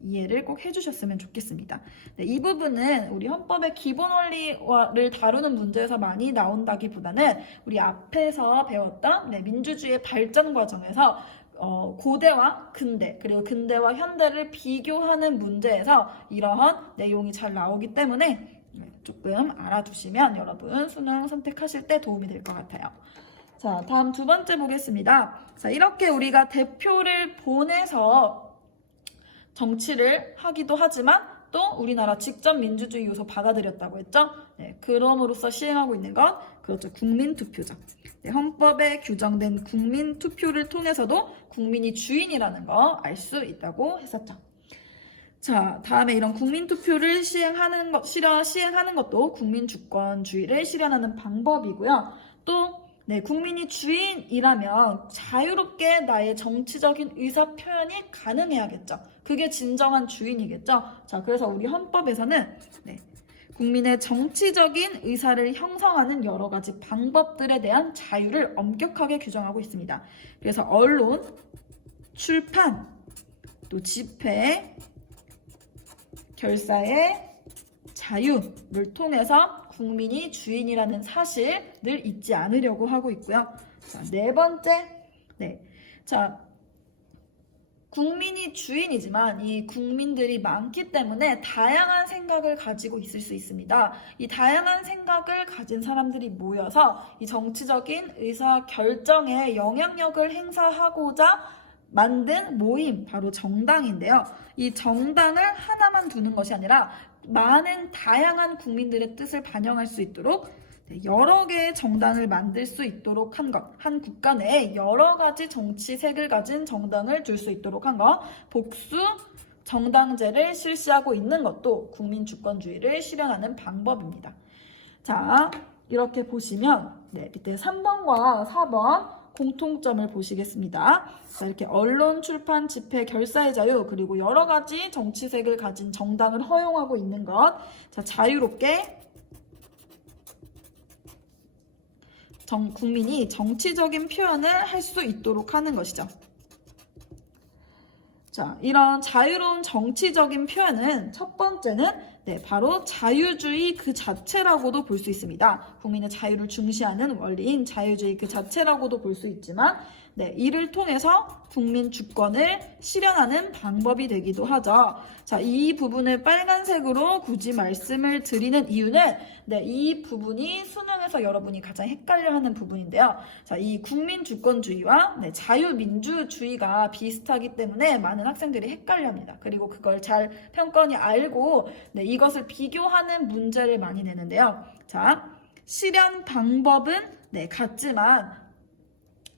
이해를 꼭 해주셨으면 좋겠습니다. 이 부분은 우리 헌법의 기본 원리를 다루는 문제에서 많이 나온다기보다는 우리 앞에서 배웠던 민주주의의 발전 과정에서 고대와 근대 그리고 근대와 현대를 비교하는 문제에서 이러한 내용이 잘 나오기 때문에 조금 알아두시면 여러분 수능 선택하실 때 도움이 될 것 같아요. 자, 다음 두 번째 보겠습니다. 자, 이렇게 우리가 대표를 보내서 정치를 하기도 하지만 또 우리나라 직접 민주주의 요소 받아들였다고 했죠? 그럼으로써 시행하고 있는 것, 그렇죠. 국민투표죠. 헌법에 규정된 국민투표를 통해서도 국민이 주인이라는 거 알 수 있다고 했었죠. 자, 다음에 이런 국민투표를 시행하는 것도 국민주권주의를 실현하는 방법이고요. 또 국민이 주인이라면 자유롭게 나의 정치적인 의사 표현이 가능해야겠죠. 그게 진정한 주인이겠죠. 자, 그래서 우리 헌법에서는 국민의 정치적인 의사를 형성하는 여러 가지 방법들에 대한 자유를 엄격하게 규정하고 있습니다. 그래서 언론, 출판, 또 집회, 결사의 자유를 통해서 국민이 주인이라는 사실을 잊지 않으려고 하고 있고요. 자, 네 번째, 자, 국민이 주인이지만 이 국민들이 많기 때문에 다양한 생각을 가지고 있을 수 있습니다. 이 다양한 생각을 가진 사람들이 모여서 이 정치적인 의사 결정에 영향력을 행사하고자 만든 모임, 바로 정당인데요. 이 정당을 하나만 두는 것이 아니라 많은 다양한 국민들의 뜻을 반영할 수 있도록 여러 개의 정당을 만들 수 있도록 한 것, 한 국가 내에 여러 가지 정치색을 가진 정당을 둘 수 있도록 한 것, 복수 정당제를 실시하고 있는 것도 국민주권주의를 실현하는 방법입니다. 자, 이렇게 보시면 밑에 3번과 4번 공통점을 보시겠습니다. 자, 이렇게 언론, 출판, 집회, 결사의 자유, 그리고 여러 가지 정치색을 가진 정당을 허용하고 있는 것. 자, 자유롭게 국민이 정치적인 표현을 할 수 있도록 하는 것이죠. 자, 이런 자유로운 정치적인 표현은 첫 번째는 바로 자유주의 그 자체라고도 볼 수 있습니다. 국민의 자유를 중시하는 원리인 자유주의 그 자체라고도 볼 수 있지만 이를 통해서 국민 주권을 실현하는 방법이 되기도 하죠. 자, 이 부분을 빨간색으로 굳이 말씀을 드리는 이유는 이 부분이 수능에서 여러분이 가장 헷갈려하는 부분인데요. 자, 이 국민 주권주의와 자유민주주의가 비슷하기 때문에 많은 학생들이 헷갈려합니다. 그리고 그걸 잘 평건이 알고 이것을 비교하는 문제를 많이 내는데요. 자, 실현 방법은 같지만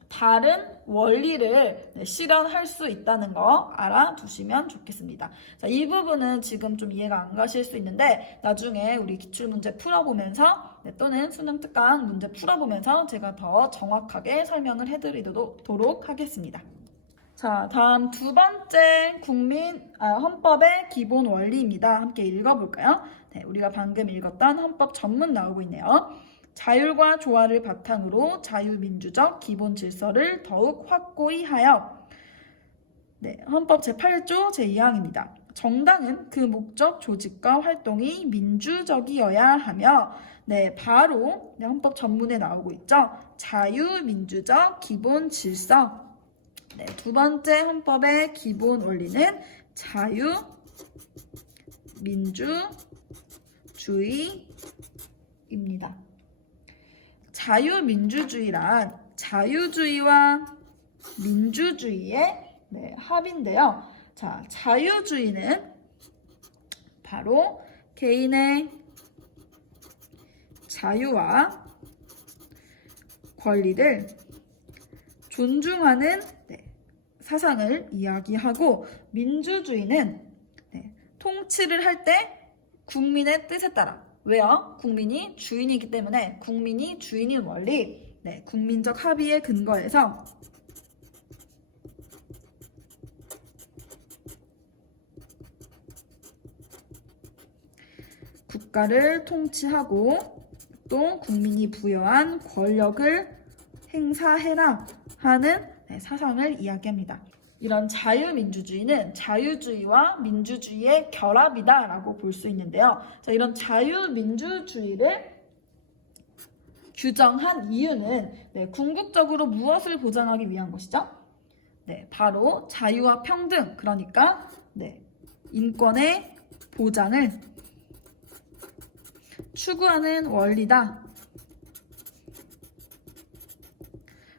다른 원리를 실현할 수 있다는 거 알아두시면 좋겠습니다. 자, 이 부분은 지금 좀 이해가 안 가실 수 있는데 나중에 우리 기출문제 풀어보면서 또는 수능 특강 문제 풀어보면서 제가 더 정확하게 설명을 해드리도록 하겠습니다. 자, 다음 두 번째 헌법의 기본 원리입니다. 함께 읽어볼까요? 네, 우리가 방금 읽었던 헌법 전문 나오고 있네요. 자율과 조화를 바탕으로 자유민주적 기본 질서를 더욱 확고히 하여 헌법 제8조 제2항입니다. 정당은 그 목적, 조직과 활동이 민주적이어야 하며 바로 헌법 전문에 나오고 있죠. 자유민주적 기본 질서. 두 번째 헌법의 기본 원리는 자유민주주의입니다. 자유민주주의란 자유주의와 민주주의의 합인데요. 자, 자유주의는 바로 개인의 자유와 권리를 존중하는 사상을 이야기하고, 민주주의는 통치를 할 때 국민의 뜻에 따라, 왜요? 국민이 주인이기 때문에 국민이 주인인 원리, 국민적 합의에 근거해서 국가를 통치하고 또 국민이 부여한 권력을 행사해라 하는 사상을 이야기합니다. 이런 자유민주주의는 자유주의와 민주주의의 결합이다라고 볼 수 있는데요. 자, 이런 자유민주주의를 규정한 이유는 궁극적으로 무엇을 보장하기 위한 것이죠? 바로 자유와 평등, 그러니까 인권의 보장을 추구하는 원리다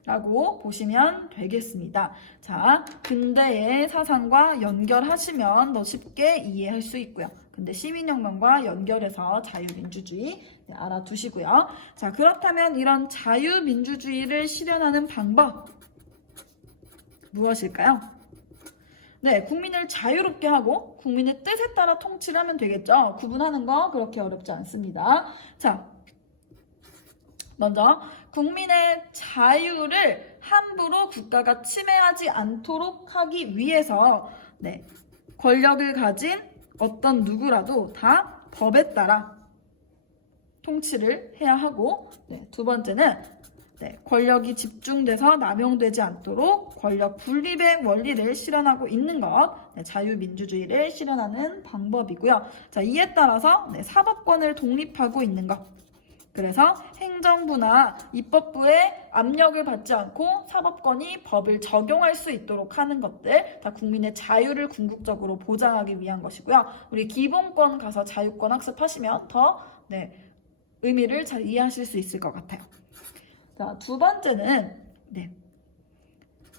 라고 보시면 되겠습니다. 자, 근대의 사상과 연결하시면 더 쉽게 이해할 수 있고요. 근대 시민혁명과 연결해서 자유민주주의 알아두시고요. 자, 그렇다면 이런 자유민주주의를 실현하는 방법 무엇일까요? 국민을 자유롭게 하고 국민의 뜻에 따라 통치를 하면 되겠죠. 구분하는 거 그렇게 어렵지 않습니다. 자, 먼저 국민의 자유를 함부로 국가가 침해하지 않도록 하기 위해서 권력을 가진 어떤 누구라도 다 법에 따라 통치를 해야 하고, 두 번째는 권력이 집중돼서 남용되지 않도록 권력 분립의 원리를 실현하고 있는 것, 자유민주주의를 실현하는 방법이고요. 자, 이에 따라서 사법권을 독립하고 있는 것, 그래서 행정부나 입법부의 압력을 받지 않고 사법권이 법을 적용할 수 있도록 하는 것들, 다 국민의 자유를 궁극적으로 보장하기 위한 것이고요. 우리 기본권 가서 자유권 학습하시면 더 의미를 잘 이해하실 수 있을 것 같아요. 자, 두 번째는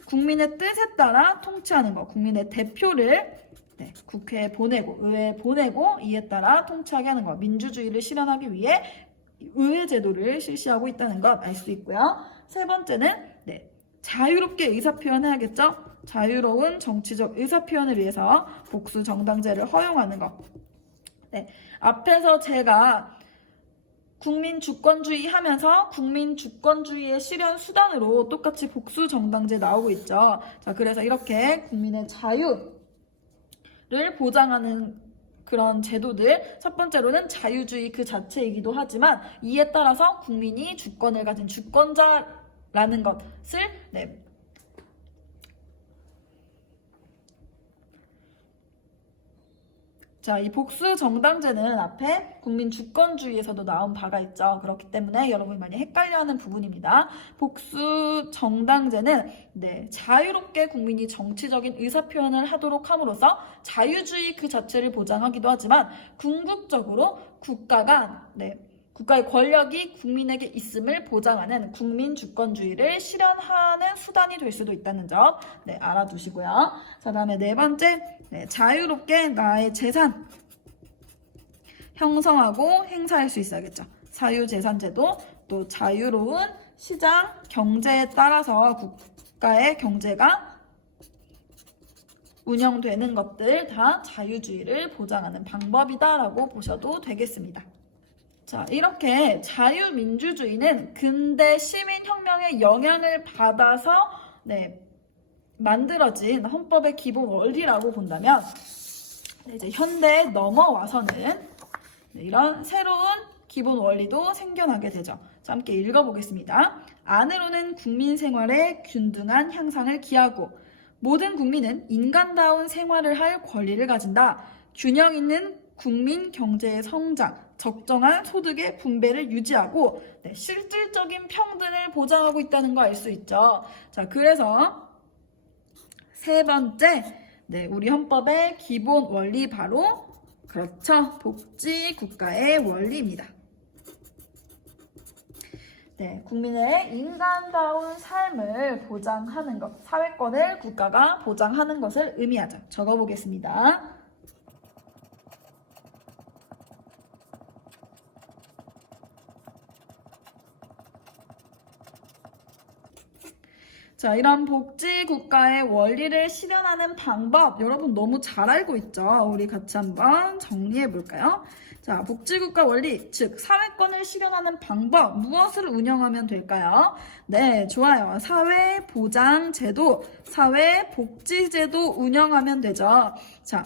국민의 뜻에 따라 통치하는 것, 국민의 대표를 국회에 보내고 의회에 보내고 이에 따라 통치하게 하는 것, 민주주의를 실현하기 위해 의회 제도를 실시하고 있다는 것 알 수 있고요. 세 번째는 자유롭게 의사표현해야겠죠. 자유로운 정치적 의사표현을 위해서 복수 정당제를 허용하는 것. 앞에서 제가 국민 주권주의 하면서 국민 주권주의의 실현 수단으로 똑같이 복수 정당제 나오고 있죠. 자, 그래서 이렇게 국민의 자유를 보장하는 그런 제도들, 첫 번째로는 자유주의 그 자체이기도 하지만 이에 따라서 국민이 주권을 가진 주권자라는 것을 자, 이 복수 정당제는 앞에 국민 주권주의에서도 나온 바가 있죠. 그렇기 때문에 여러분이 많이 헷갈려하는 부분입니다. 복수 정당제는 자유롭게 국민이 정치적인 의사표현을 하도록 함으로써 자유주의 그 자체를 보장하기도 하지만 궁극적으로 국가의 권력이 국민에게 있음을 보장하는 국민 주권주의를 실현하는 수단이 될 수도 있다는 점 알아두시고요. 자, 다음에 네 번째, 자유롭게 나의 재산 형성하고 행사할 수 있어야겠죠. 자유재산제도, 또 자유로운 시장 경제에 따라서 국가의 경제가 운영되는 것들 다 자유주의를 보장하는 방법이다라고 보셔도 되겠습니다. 자, 이렇게 자유민주주의는 근대 시민혁명의 영향을 받아서 만들어진 헌법의 기본 원리라고 본다면 이제 현대에 넘어와서는 이런 새로운 기본 원리도 생겨나게 되죠. 자, 함께 읽어보겠습니다. 안으로는 국민 생활의 균등한 향상을 기하고 모든 국민은 인간다운 생활을 할 권리를 가진다. 균형 있는 국민 경제의 성장, 적정한 소득의 분배를 유지하고 실질적인 평등을 보장하고 있다는 거 알 수 있죠. 자, 그래서 세 번째, 우리 헌법의 기본 원리 바로 그렇죠. 복지 국가의 원리입니다. 국민의 인간다운 삶을 보장하는 것, 사회권을 국가가 보장하는 것을 의미하죠. 적어보겠습니다. 자, 이런 복지 국가의 원리를 실현하는 방법, 여러분 너무 잘 알고 있죠? 우리 같이 한번 정리해 볼까요? 자, 복지 국가 원리, 즉 사회권을 실현하는 방법, 무엇을 운영하면 될까요? 네, 좋아요. 사회보장제도, 사회복지제도 운영하면 되죠. 자,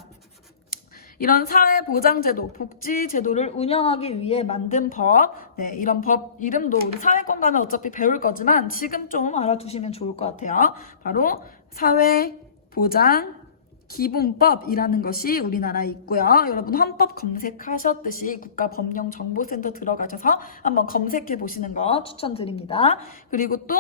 이런 사회보장제도, 복지제도를 운영하기 위해 만든 법, 이런 법 이름도 우리 사회권과는 어차피 배울 거지만 지금 좀 알아두시면 좋을 것 같아요. 바로 사회보장 기본법이라는 것이 우리나라에 있고요. 여러분 헌법 검색하셨듯이 국가법령정보센터 들어가셔서 한번 검색해 보시는 거 추천드립니다. 그리고 또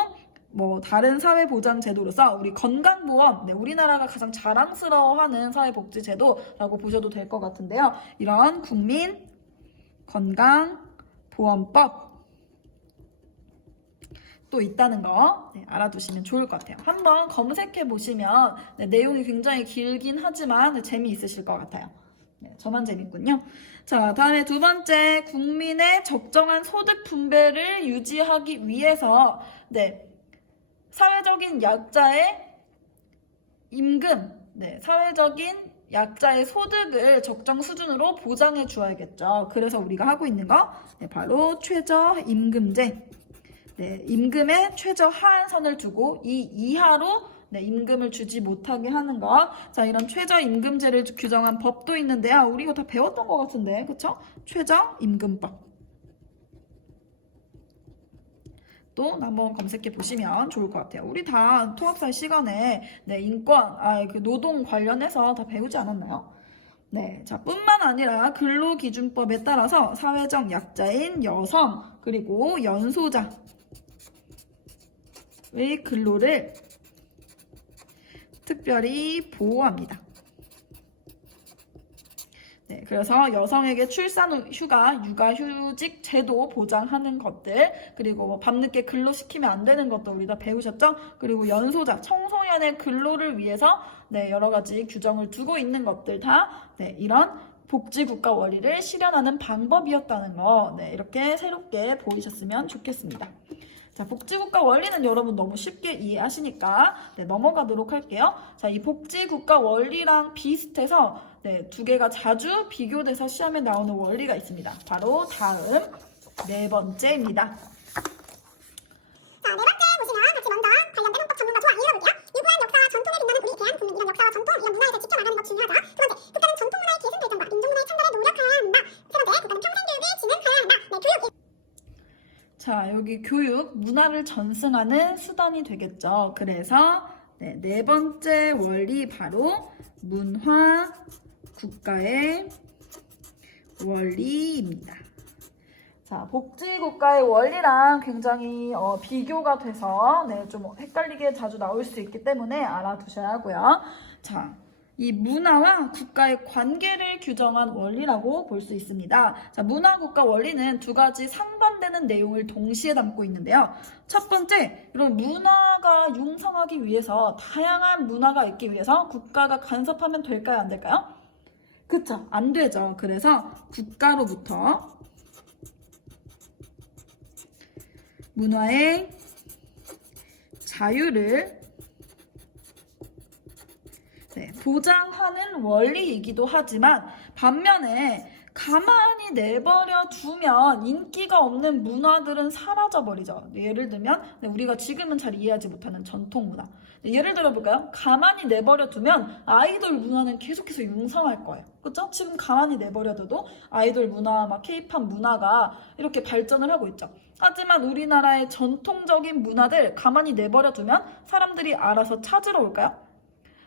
다른 사회보장제도로서 우리 건강보험, 우리나라가 가장 자랑스러워하는 사회복지제도라고 보셔도 될 것 같은데요. 이런 국민 건강보험법 또 있다는 거 알아두시면 좋을 것 같아요. 한번 검색해 보시면 내용이 굉장히 길긴 하지만 재미있으실 것 같아요. 저만 재밌군요. 자, 다음에 두 번째, 국민의 적정한 소득 분배를 유지하기 위해서 사회적인 약자의 임금, 사회적인 약자의 소득을 적정 수준으로 보장해 주어야겠죠. 그래서 우리가 하고 있는 거 바로 최저임금제. 임금의 최저 하한선을 두고 이 이하로 임금을 주지 못하게 하는 것. 자, 이런 최저임금제를 규정한 법도 있는데요. 우리 이거 다 배웠던 것 같은데, 그쵸? 최저임금법. 또 한번 검색해 보시면 좋을 것 같아요. 우리 다 통합사 시간에 인권, 노동 관련해서 다 배우지 않았나요? 자, 뿐만 아니라 근로기준법에 따라서 사회적 약자인 여성 그리고 연소자의 근로를 특별히 보호합니다. 그래서 여성에게 출산휴가, 육아휴직 제도 보장하는 것들, 그리고 밤늦게 근로시키면 안 되는 것도 우리 다 배우셨죠? 그리고 연소자, 청소년의 근로를 위해서 여러 가지 규정을 두고 있는 것들 다 이런 복지국가 원리를 실현하는 방법이었다는 거 이렇게 새롭게 보이셨으면 좋겠습니다. 자, 복지국가 원리는 여러분 너무 쉽게 이해하시니까 넘어가도록 할게요. 자, 이 복지국가 원리랑 비슷해서 두 개가 자주 비교돼서 시험에 나오는 원리가 있습니다. 바로 다음 네 번째입니다. 자, 네 번째 보시면 같이 먼저 관련된 헌법 전문가 조항 읽어볼게요. 유구한 역사와 전통에 빛나는 우리 대한국민, 이런 역사와 전통, 이런 문화에서 지켜나가는 것 중요하다. 두 번째, 국가는 전통문화의 계승 발전과 민족문화의 창달에 노력하여야 한다. 세 번째, 국가는 평생교육을 진행하여야 한다. 교육. 자, 여기 교육, 문화를 전승하는 수단이 되겠죠. 그래서 네 번째 원리 바로 문화 국가의 원리입니다. 자, 복지국가의 원리랑 굉장히 비교가 돼서 좀 헷갈리게 자주 나올 수 있기 때문에 알아두셔야 하고요. 자, 이 문화와 국가의 관계를 규정한 원리라고 볼 수 있습니다. 자, 문화국가 원리는 두 가지 상반되는 내용을 동시에 담고 있는데요. 첫 번째, 이런 문화가 융성하기 위해서, 다양한 문화가 있기 위해서 국가가 간섭하면 될까요? 안 될까요? 그쵸? 안 되죠. 그래서 국가로부터 문화의 자유를 보장하는 원리이기도 하지만 반면에 가만히 내버려 두면 인기가 없는 문화들은 사라져 버리죠. 예를 들면 우리가 지금은 잘 이해하지 못하는 전통 문화. 예를 들어 볼까요? 가만히 내버려 두면 아이돌 문화는 계속해서 융성할 거예요. 그렇죠? 지금 가만히 내버려 둬도 아이돌 문화, 막 K-팝 문화가 이렇게 발전을 하고 있죠. 하지만 우리나라의 전통적인 문화들 가만히 내버려 두면 사람들이 알아서 찾으러 올까요?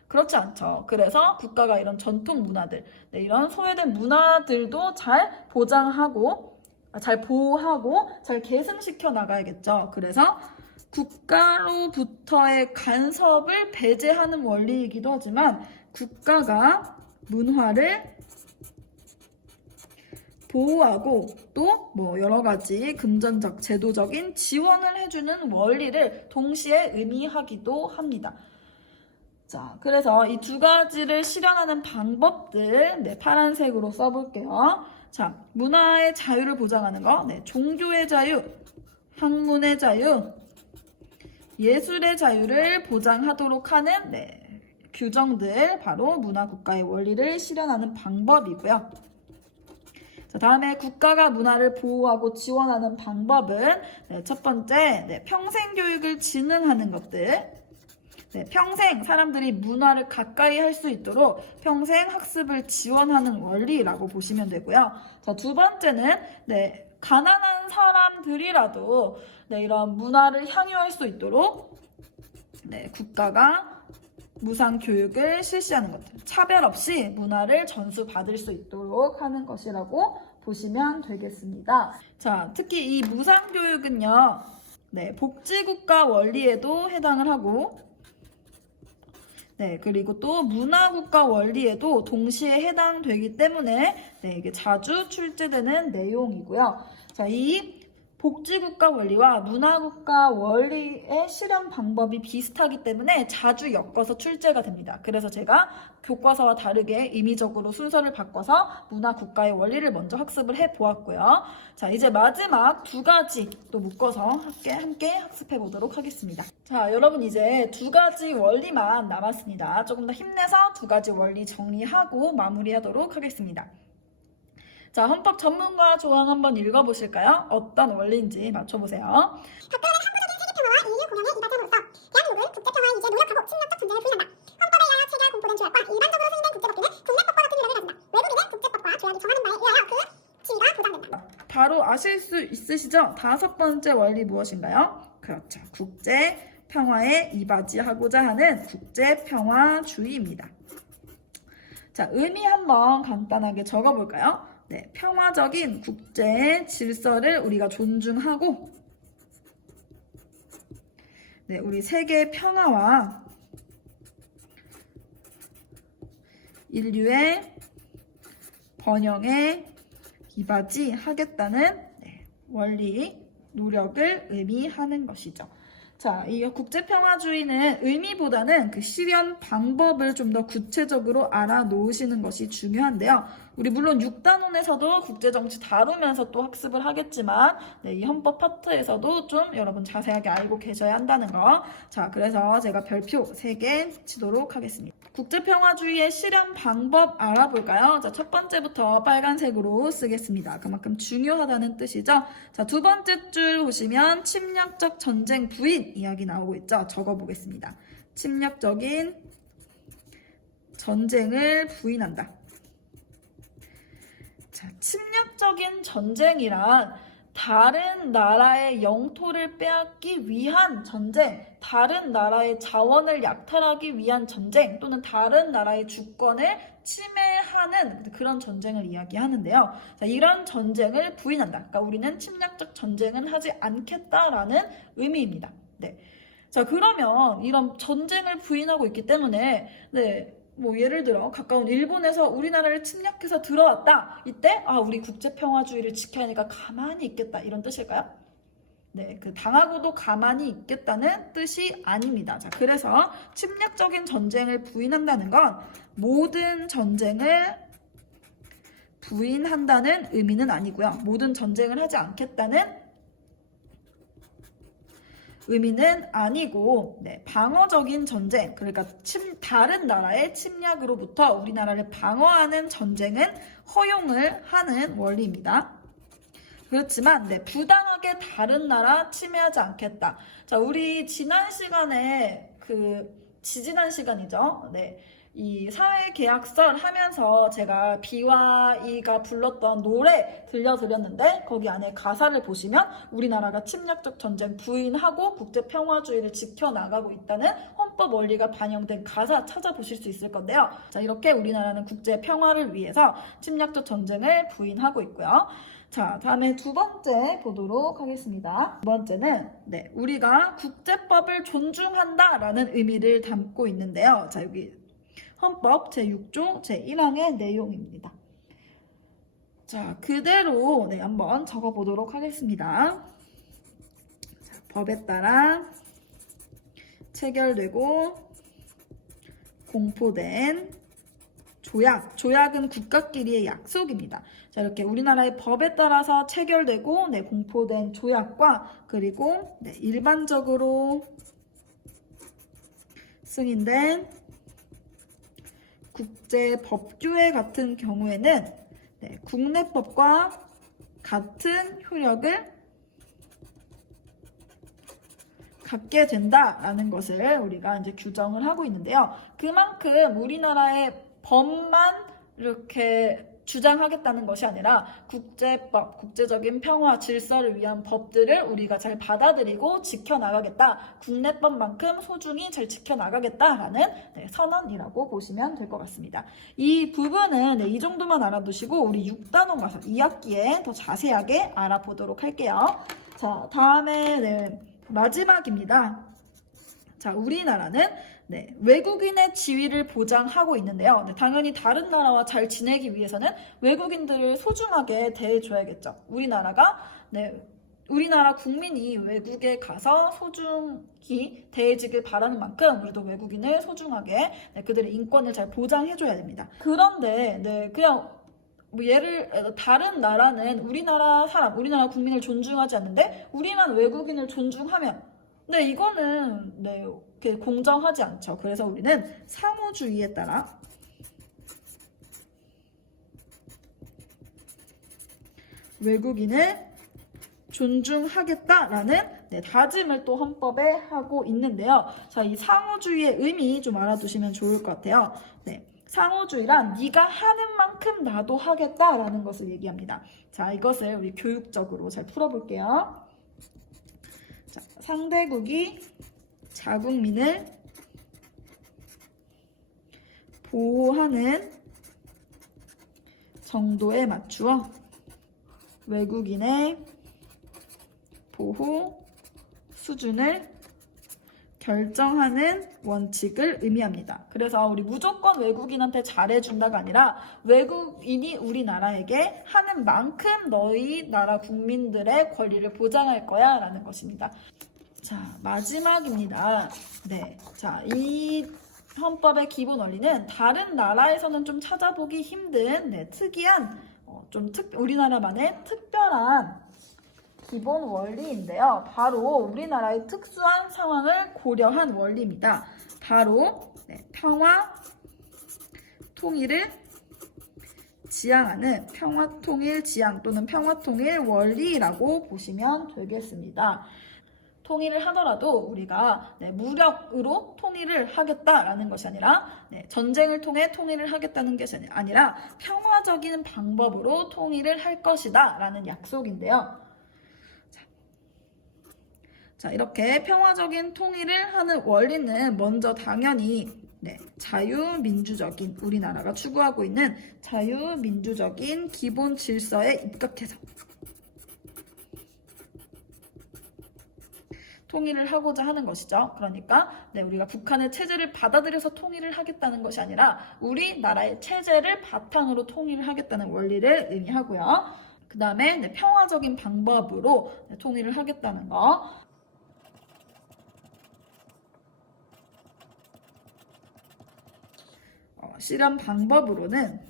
그렇지 않죠. 그래서 국가가 이런 전통 문화들, 이런 소외된 문화들도 잘 보장하고, 잘 보호하고, 잘 계승시켜 나가야겠죠. 그래서 국가로부터의 간섭을 배제하는 원리이기도 하지만 국가가 문화를 보호하고 또 여러 가지 금전적, 제도적인 지원을 해주는 원리를 동시에 의미하기도 합니다. 자, 그래서 이 두 가지를 실현하는 방법들 파란색으로 써볼게요. 자, 문화의 자유를 보장하는 거, 종교의 자유, 학문의 자유, 예술의 자유를 보장하도록 하는 규정들, 바로 문화국가의 원리를 실현하는 방법이고요. 자, 다음에 국가가 문화를 보호하고 지원하는 방법은 첫 번째, 평생 교육을 진흥하는 것들. 평생 사람들이 문화를 가까이 할 수 있도록 평생 학습을 지원하는 원리라고 보시면 되고요. 자, 두 번째는 가난한 사람들이라도 이런 문화를 향유할 수 있도록 국가가 무상 교육을 실시하는 것들, 차별 없이 문화를 전수받을 수 있도록 하는 것이라고 보시면 되겠습니다. 자, 특히 이 무상 교육은요, 복지국가 원리에도 해당을 하고, 그리고 또 문화국가 원리에도 동시에 해당되기 때문에 이게 자주 출제되는 내용이고요. 자, 이 복지국가 원리와 문화국가 원리의 실현 방법이 비슷하기 때문에 자주 엮어서 출제가 됩니다. 그래서 제가 교과서와 다르게 임의적으로 순서를 바꿔서 문화국가의 원리를 먼저 학습을 해보았고요. 자, 이제 마지막 두 가지 또 묶어서 함께 학습해 보도록 하겠습니다. 자, 여러분 이제 두 가지 원리만 남았습니다. 조금 더 힘내서 두 가지 원리 정리하고 마무리하도록 하겠습니다. 자, 헌법 전문가 조항 한번 읽어보실까요? 어떤 원리인지 맞춰보세요. 박근혜는 항구적인 세계평화와 인류 공영에 이바지함으로써 대한민국은 국제평화에 유지에 노력하고 침략적 존재를 부인한다. 헌법에 의하여 체계화 공포된 조약과 일반적으로 승인된 국제법규는 국내법과 같은 유래를 가진다. 외국인은 국제법과 조약이 정하는 바에 의하여 그 지위가 보장된다. 바로 아실 수 있으시죠? 다섯 번째 원리 무엇인가요? 그렇죠. 국제평화에 이바지하고자 하는 국제평화주의입니다. 자, 의미 한번 간단하게 적어볼까요? 평화적인 국제 질서를 우리가 존중하고 우리 세계 평화와 인류의 번영에 이바지하겠다는 원리, 노력을 의미하는 것이죠. 자, 이 국제평화주의는 의미보다는 그 실현 방법을 좀 더 구체적으로 알아놓으시는 것이 중요한데요. 우리 물론 6단원에서도 국제정치 다루면서 또 학습을 하겠지만 이 헌법 파트에서도 좀 여러분 자세하게 알고 계셔야 한다는 거. 자, 그래서 제가 별표 3개 치도록 하겠습니다. 국제평화주의의 실현 방법 알아볼까요? 자, 첫 번째부터 빨간색으로 쓰겠습니다. 그만큼 중요하다는 뜻이죠. 자, 두 번째 줄 보시면 침략적 전쟁 부인 이야기 나오고 있죠. 적어보겠습니다. 침략적인 전쟁을 부인한다. 자, 침략적인 전쟁이란 다른 나라의 영토를 빼앗기 위한 전쟁, 다른 나라의 자원을 약탈하기 위한 전쟁, 또는 다른 나라의 주권을 침해하는 그런 전쟁을 이야기하는데요. 자, 이런 전쟁을 부인한다. 그러니까 우리는 침략적 전쟁은 하지 않겠다라는 의미입니다. 자, 그러면 이런 전쟁을 부인하고 있기 때문에 예를 들어 가까운 일본에서 우리나라를 침략해서 들어왔다. 이때 우리 국제평화주의를 지켜야 하니까 가만히 있겠다. 이런 뜻일까요? 그 당하고도 가만히 있겠다는 뜻이 아닙니다. 자, 그래서 침략적인 전쟁을 부인한다는 건 모든 전쟁을 부인한다는 의미는 아니고요. 모든 전쟁을 하지 않겠다는 의미는 아니고 방어적인 전쟁, 그러니까 다른 나라의 침략으로부터 우리나라를 방어하는 전쟁은 허용을 하는 원리입니다. 그렇지만 부당하게 다른 나라 침해하지 않겠다. 자, 우리 지난 시간에 지지난 시간이죠. 이 사회계약설 하면서 제가 B와 E가 불렀던 노래 들려드렸는데 거기 안에 가사를 보시면 우리나라가 침략적 전쟁 부인하고 국제평화주의를 지켜나가고 있다는 헌법 원리가 반영된 가사 찾아보실 수 있을 건데요. 자, 이렇게 우리나라는 국제평화를 위해서 침략적 전쟁을 부인하고 있고요. 자, 다음에 두 번째 보도록 하겠습니다. 두 번째는 우리가 국제법을 존중한다라는 의미를 담고 있는데요. 자, 여기 헌법 제6조 제1항의 내용입니다. 자, 그대로 한번 적어보도록 하겠습니다. 자, 법에 따라 체결되고 공포된 조약은 국가끼리의 약속입니다. 자, 이렇게 우리나라의 법에 따라서 체결되고 공포된 조약과 그리고 일반적으로 승인된 국제법규회 같은 경우에는 국내법과 같은 효력을 갖게 된다라는 것을 우리가 이제 규정을 하고 있는데요. 그만큼 우리나라의 법만 이렇게 주장하겠다는 것이 아니라 국제법, 국제적인 평화, 질서를 위한 법들을 우리가 잘 받아들이고 지켜나가겠다. 국내법만큼 소중히 잘 지켜나가겠다라는 선언이라고 보시면 될 것 같습니다. 이 부분은 이 정도만 알아두시고 우리 6단원 가서 2학기에 더 자세하게 알아보도록 할게요. 자, 다음에 마지막입니다. 자, 우리나라는 외국인의 지위를 보장하고 있는데요. 당연히 다른 나라와 잘 지내기 위해서는 외국인들을 소중하게 대해줘야겠죠. 우리나라 국민이 외국에 가서 소중히 대해지길 바라는 만큼 우리도 외국인을 소중하게 그들의 인권을 잘 보장해줘야 됩니다. 그런데 그냥 다른 나라는 우리나라 국민을 존중하지 않는데 우리만 외국인을 존중하면 이거는 공정하지 않죠. 그래서 우리는 상호주의에 따라 외국인을 존중하겠다라는 다짐을 또 헌법에 하고 있는데요. 자, 이 상호주의의 의미 좀 알아두시면 좋을 것 같아요. 상호주의란 네가 하는 만큼 나도 하겠다라는 것을 얘기합니다. 자, 이것을 우리 교육적으로 잘 풀어볼게요. 자, 상대국이 자국민을 보호하는 정도에 맞추어 외국인의 보호 수준을 결정하는 원칙을 의미합니다. 그래서 우리 무조건 외국인한테 잘해준다가 아니라 외국인이 우리나라에게 하는 만큼 너희 나라 국민들의 권리를 보장할 거야 라는 것입니다. 자, 마지막입니다. 자, 이 헌법의 기본 원리는 다른 나라에서는 좀 찾아보기 힘든 특이한 우리나라만의 특별한 기본 원리인데요. 바로 우리나라의 특수한 상황을 고려한 원리입니다. 바로 평화 통일을 지향하는 평화통일 지향 또는 평화통일 원리라고 보시면 되겠습니다. 통일을 하더라도 우리가 무력으로 통일을 하겠다라는 것이 아니라 전쟁을 통해 통일을 하겠다는 것이 아니라 평화적인 방법으로 통일을 할 것이다 라는 약속인데요. 자, 이렇게 평화적인 통일을 하는 원리는 먼저 당연히 자유민주적인 우리나라가 추구하고 있는 자유민주적인 기본 질서에 입각해서 통일을 하고자 하는 것이죠. 그러니까 우리가 북한의 체제를 받아들여서 통일을 하겠다는 것이 아니라 우리나라의 체제를 바탕으로 통일을 하겠다는 원리를 의미하고요. 그 다음에 평화적인 방법으로 통일을 하겠다는 거. 실현 방법으로는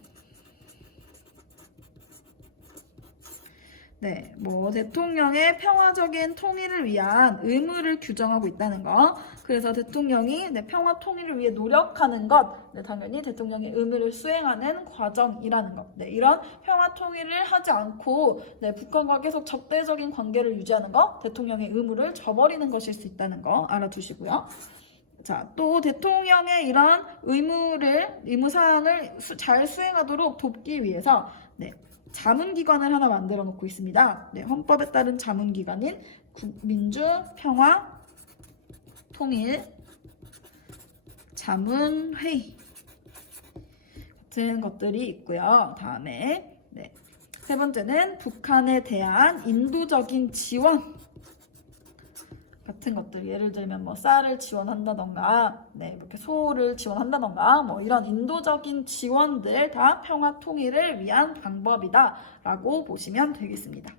네, 뭐 대통령의 평화적인 통일을 위한 의무를 규정하고 있다는 거. 그래서 대통령이 평화 통일을 위해 노력하는 것, 당연히 대통령의 의무를 수행하는 과정이라는 것. 이런 평화 통일을 하지 않고 북한과 계속 적대적인 관계를 유지하는 것, 대통령의 의무를 저버리는 것일 수 있다는 거 알아두시고요. 자, 또 대통령의 이런 의무사항을 잘 수행하도록 돕기 위해서 자문기관을 하나 만들어 놓고 있습니다. 헌법에 따른 자문기관인 민주평화통일자문회의 같은 것들이 있고요. 다음에 세 번째는 북한에 대한 인도적인 지원 같은 것들, 예를 들면 뭐 쌀을 지원한다던가 이렇게 소를 지원한다던가 뭐 이런 인도적인 지원들 다 평화 통일을 위한 방법이다 라고 보시면 되겠습니다.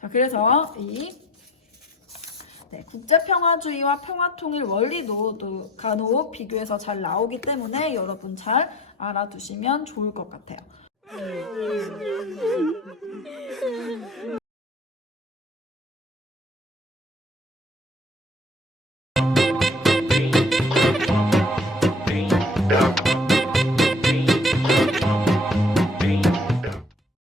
자, 그래서 이 국제평화주의와 평화통일 원리도 또 간혹 비교해서 잘 나오기 때문에 여러분 잘 알아두시면 좋을 것 같아요.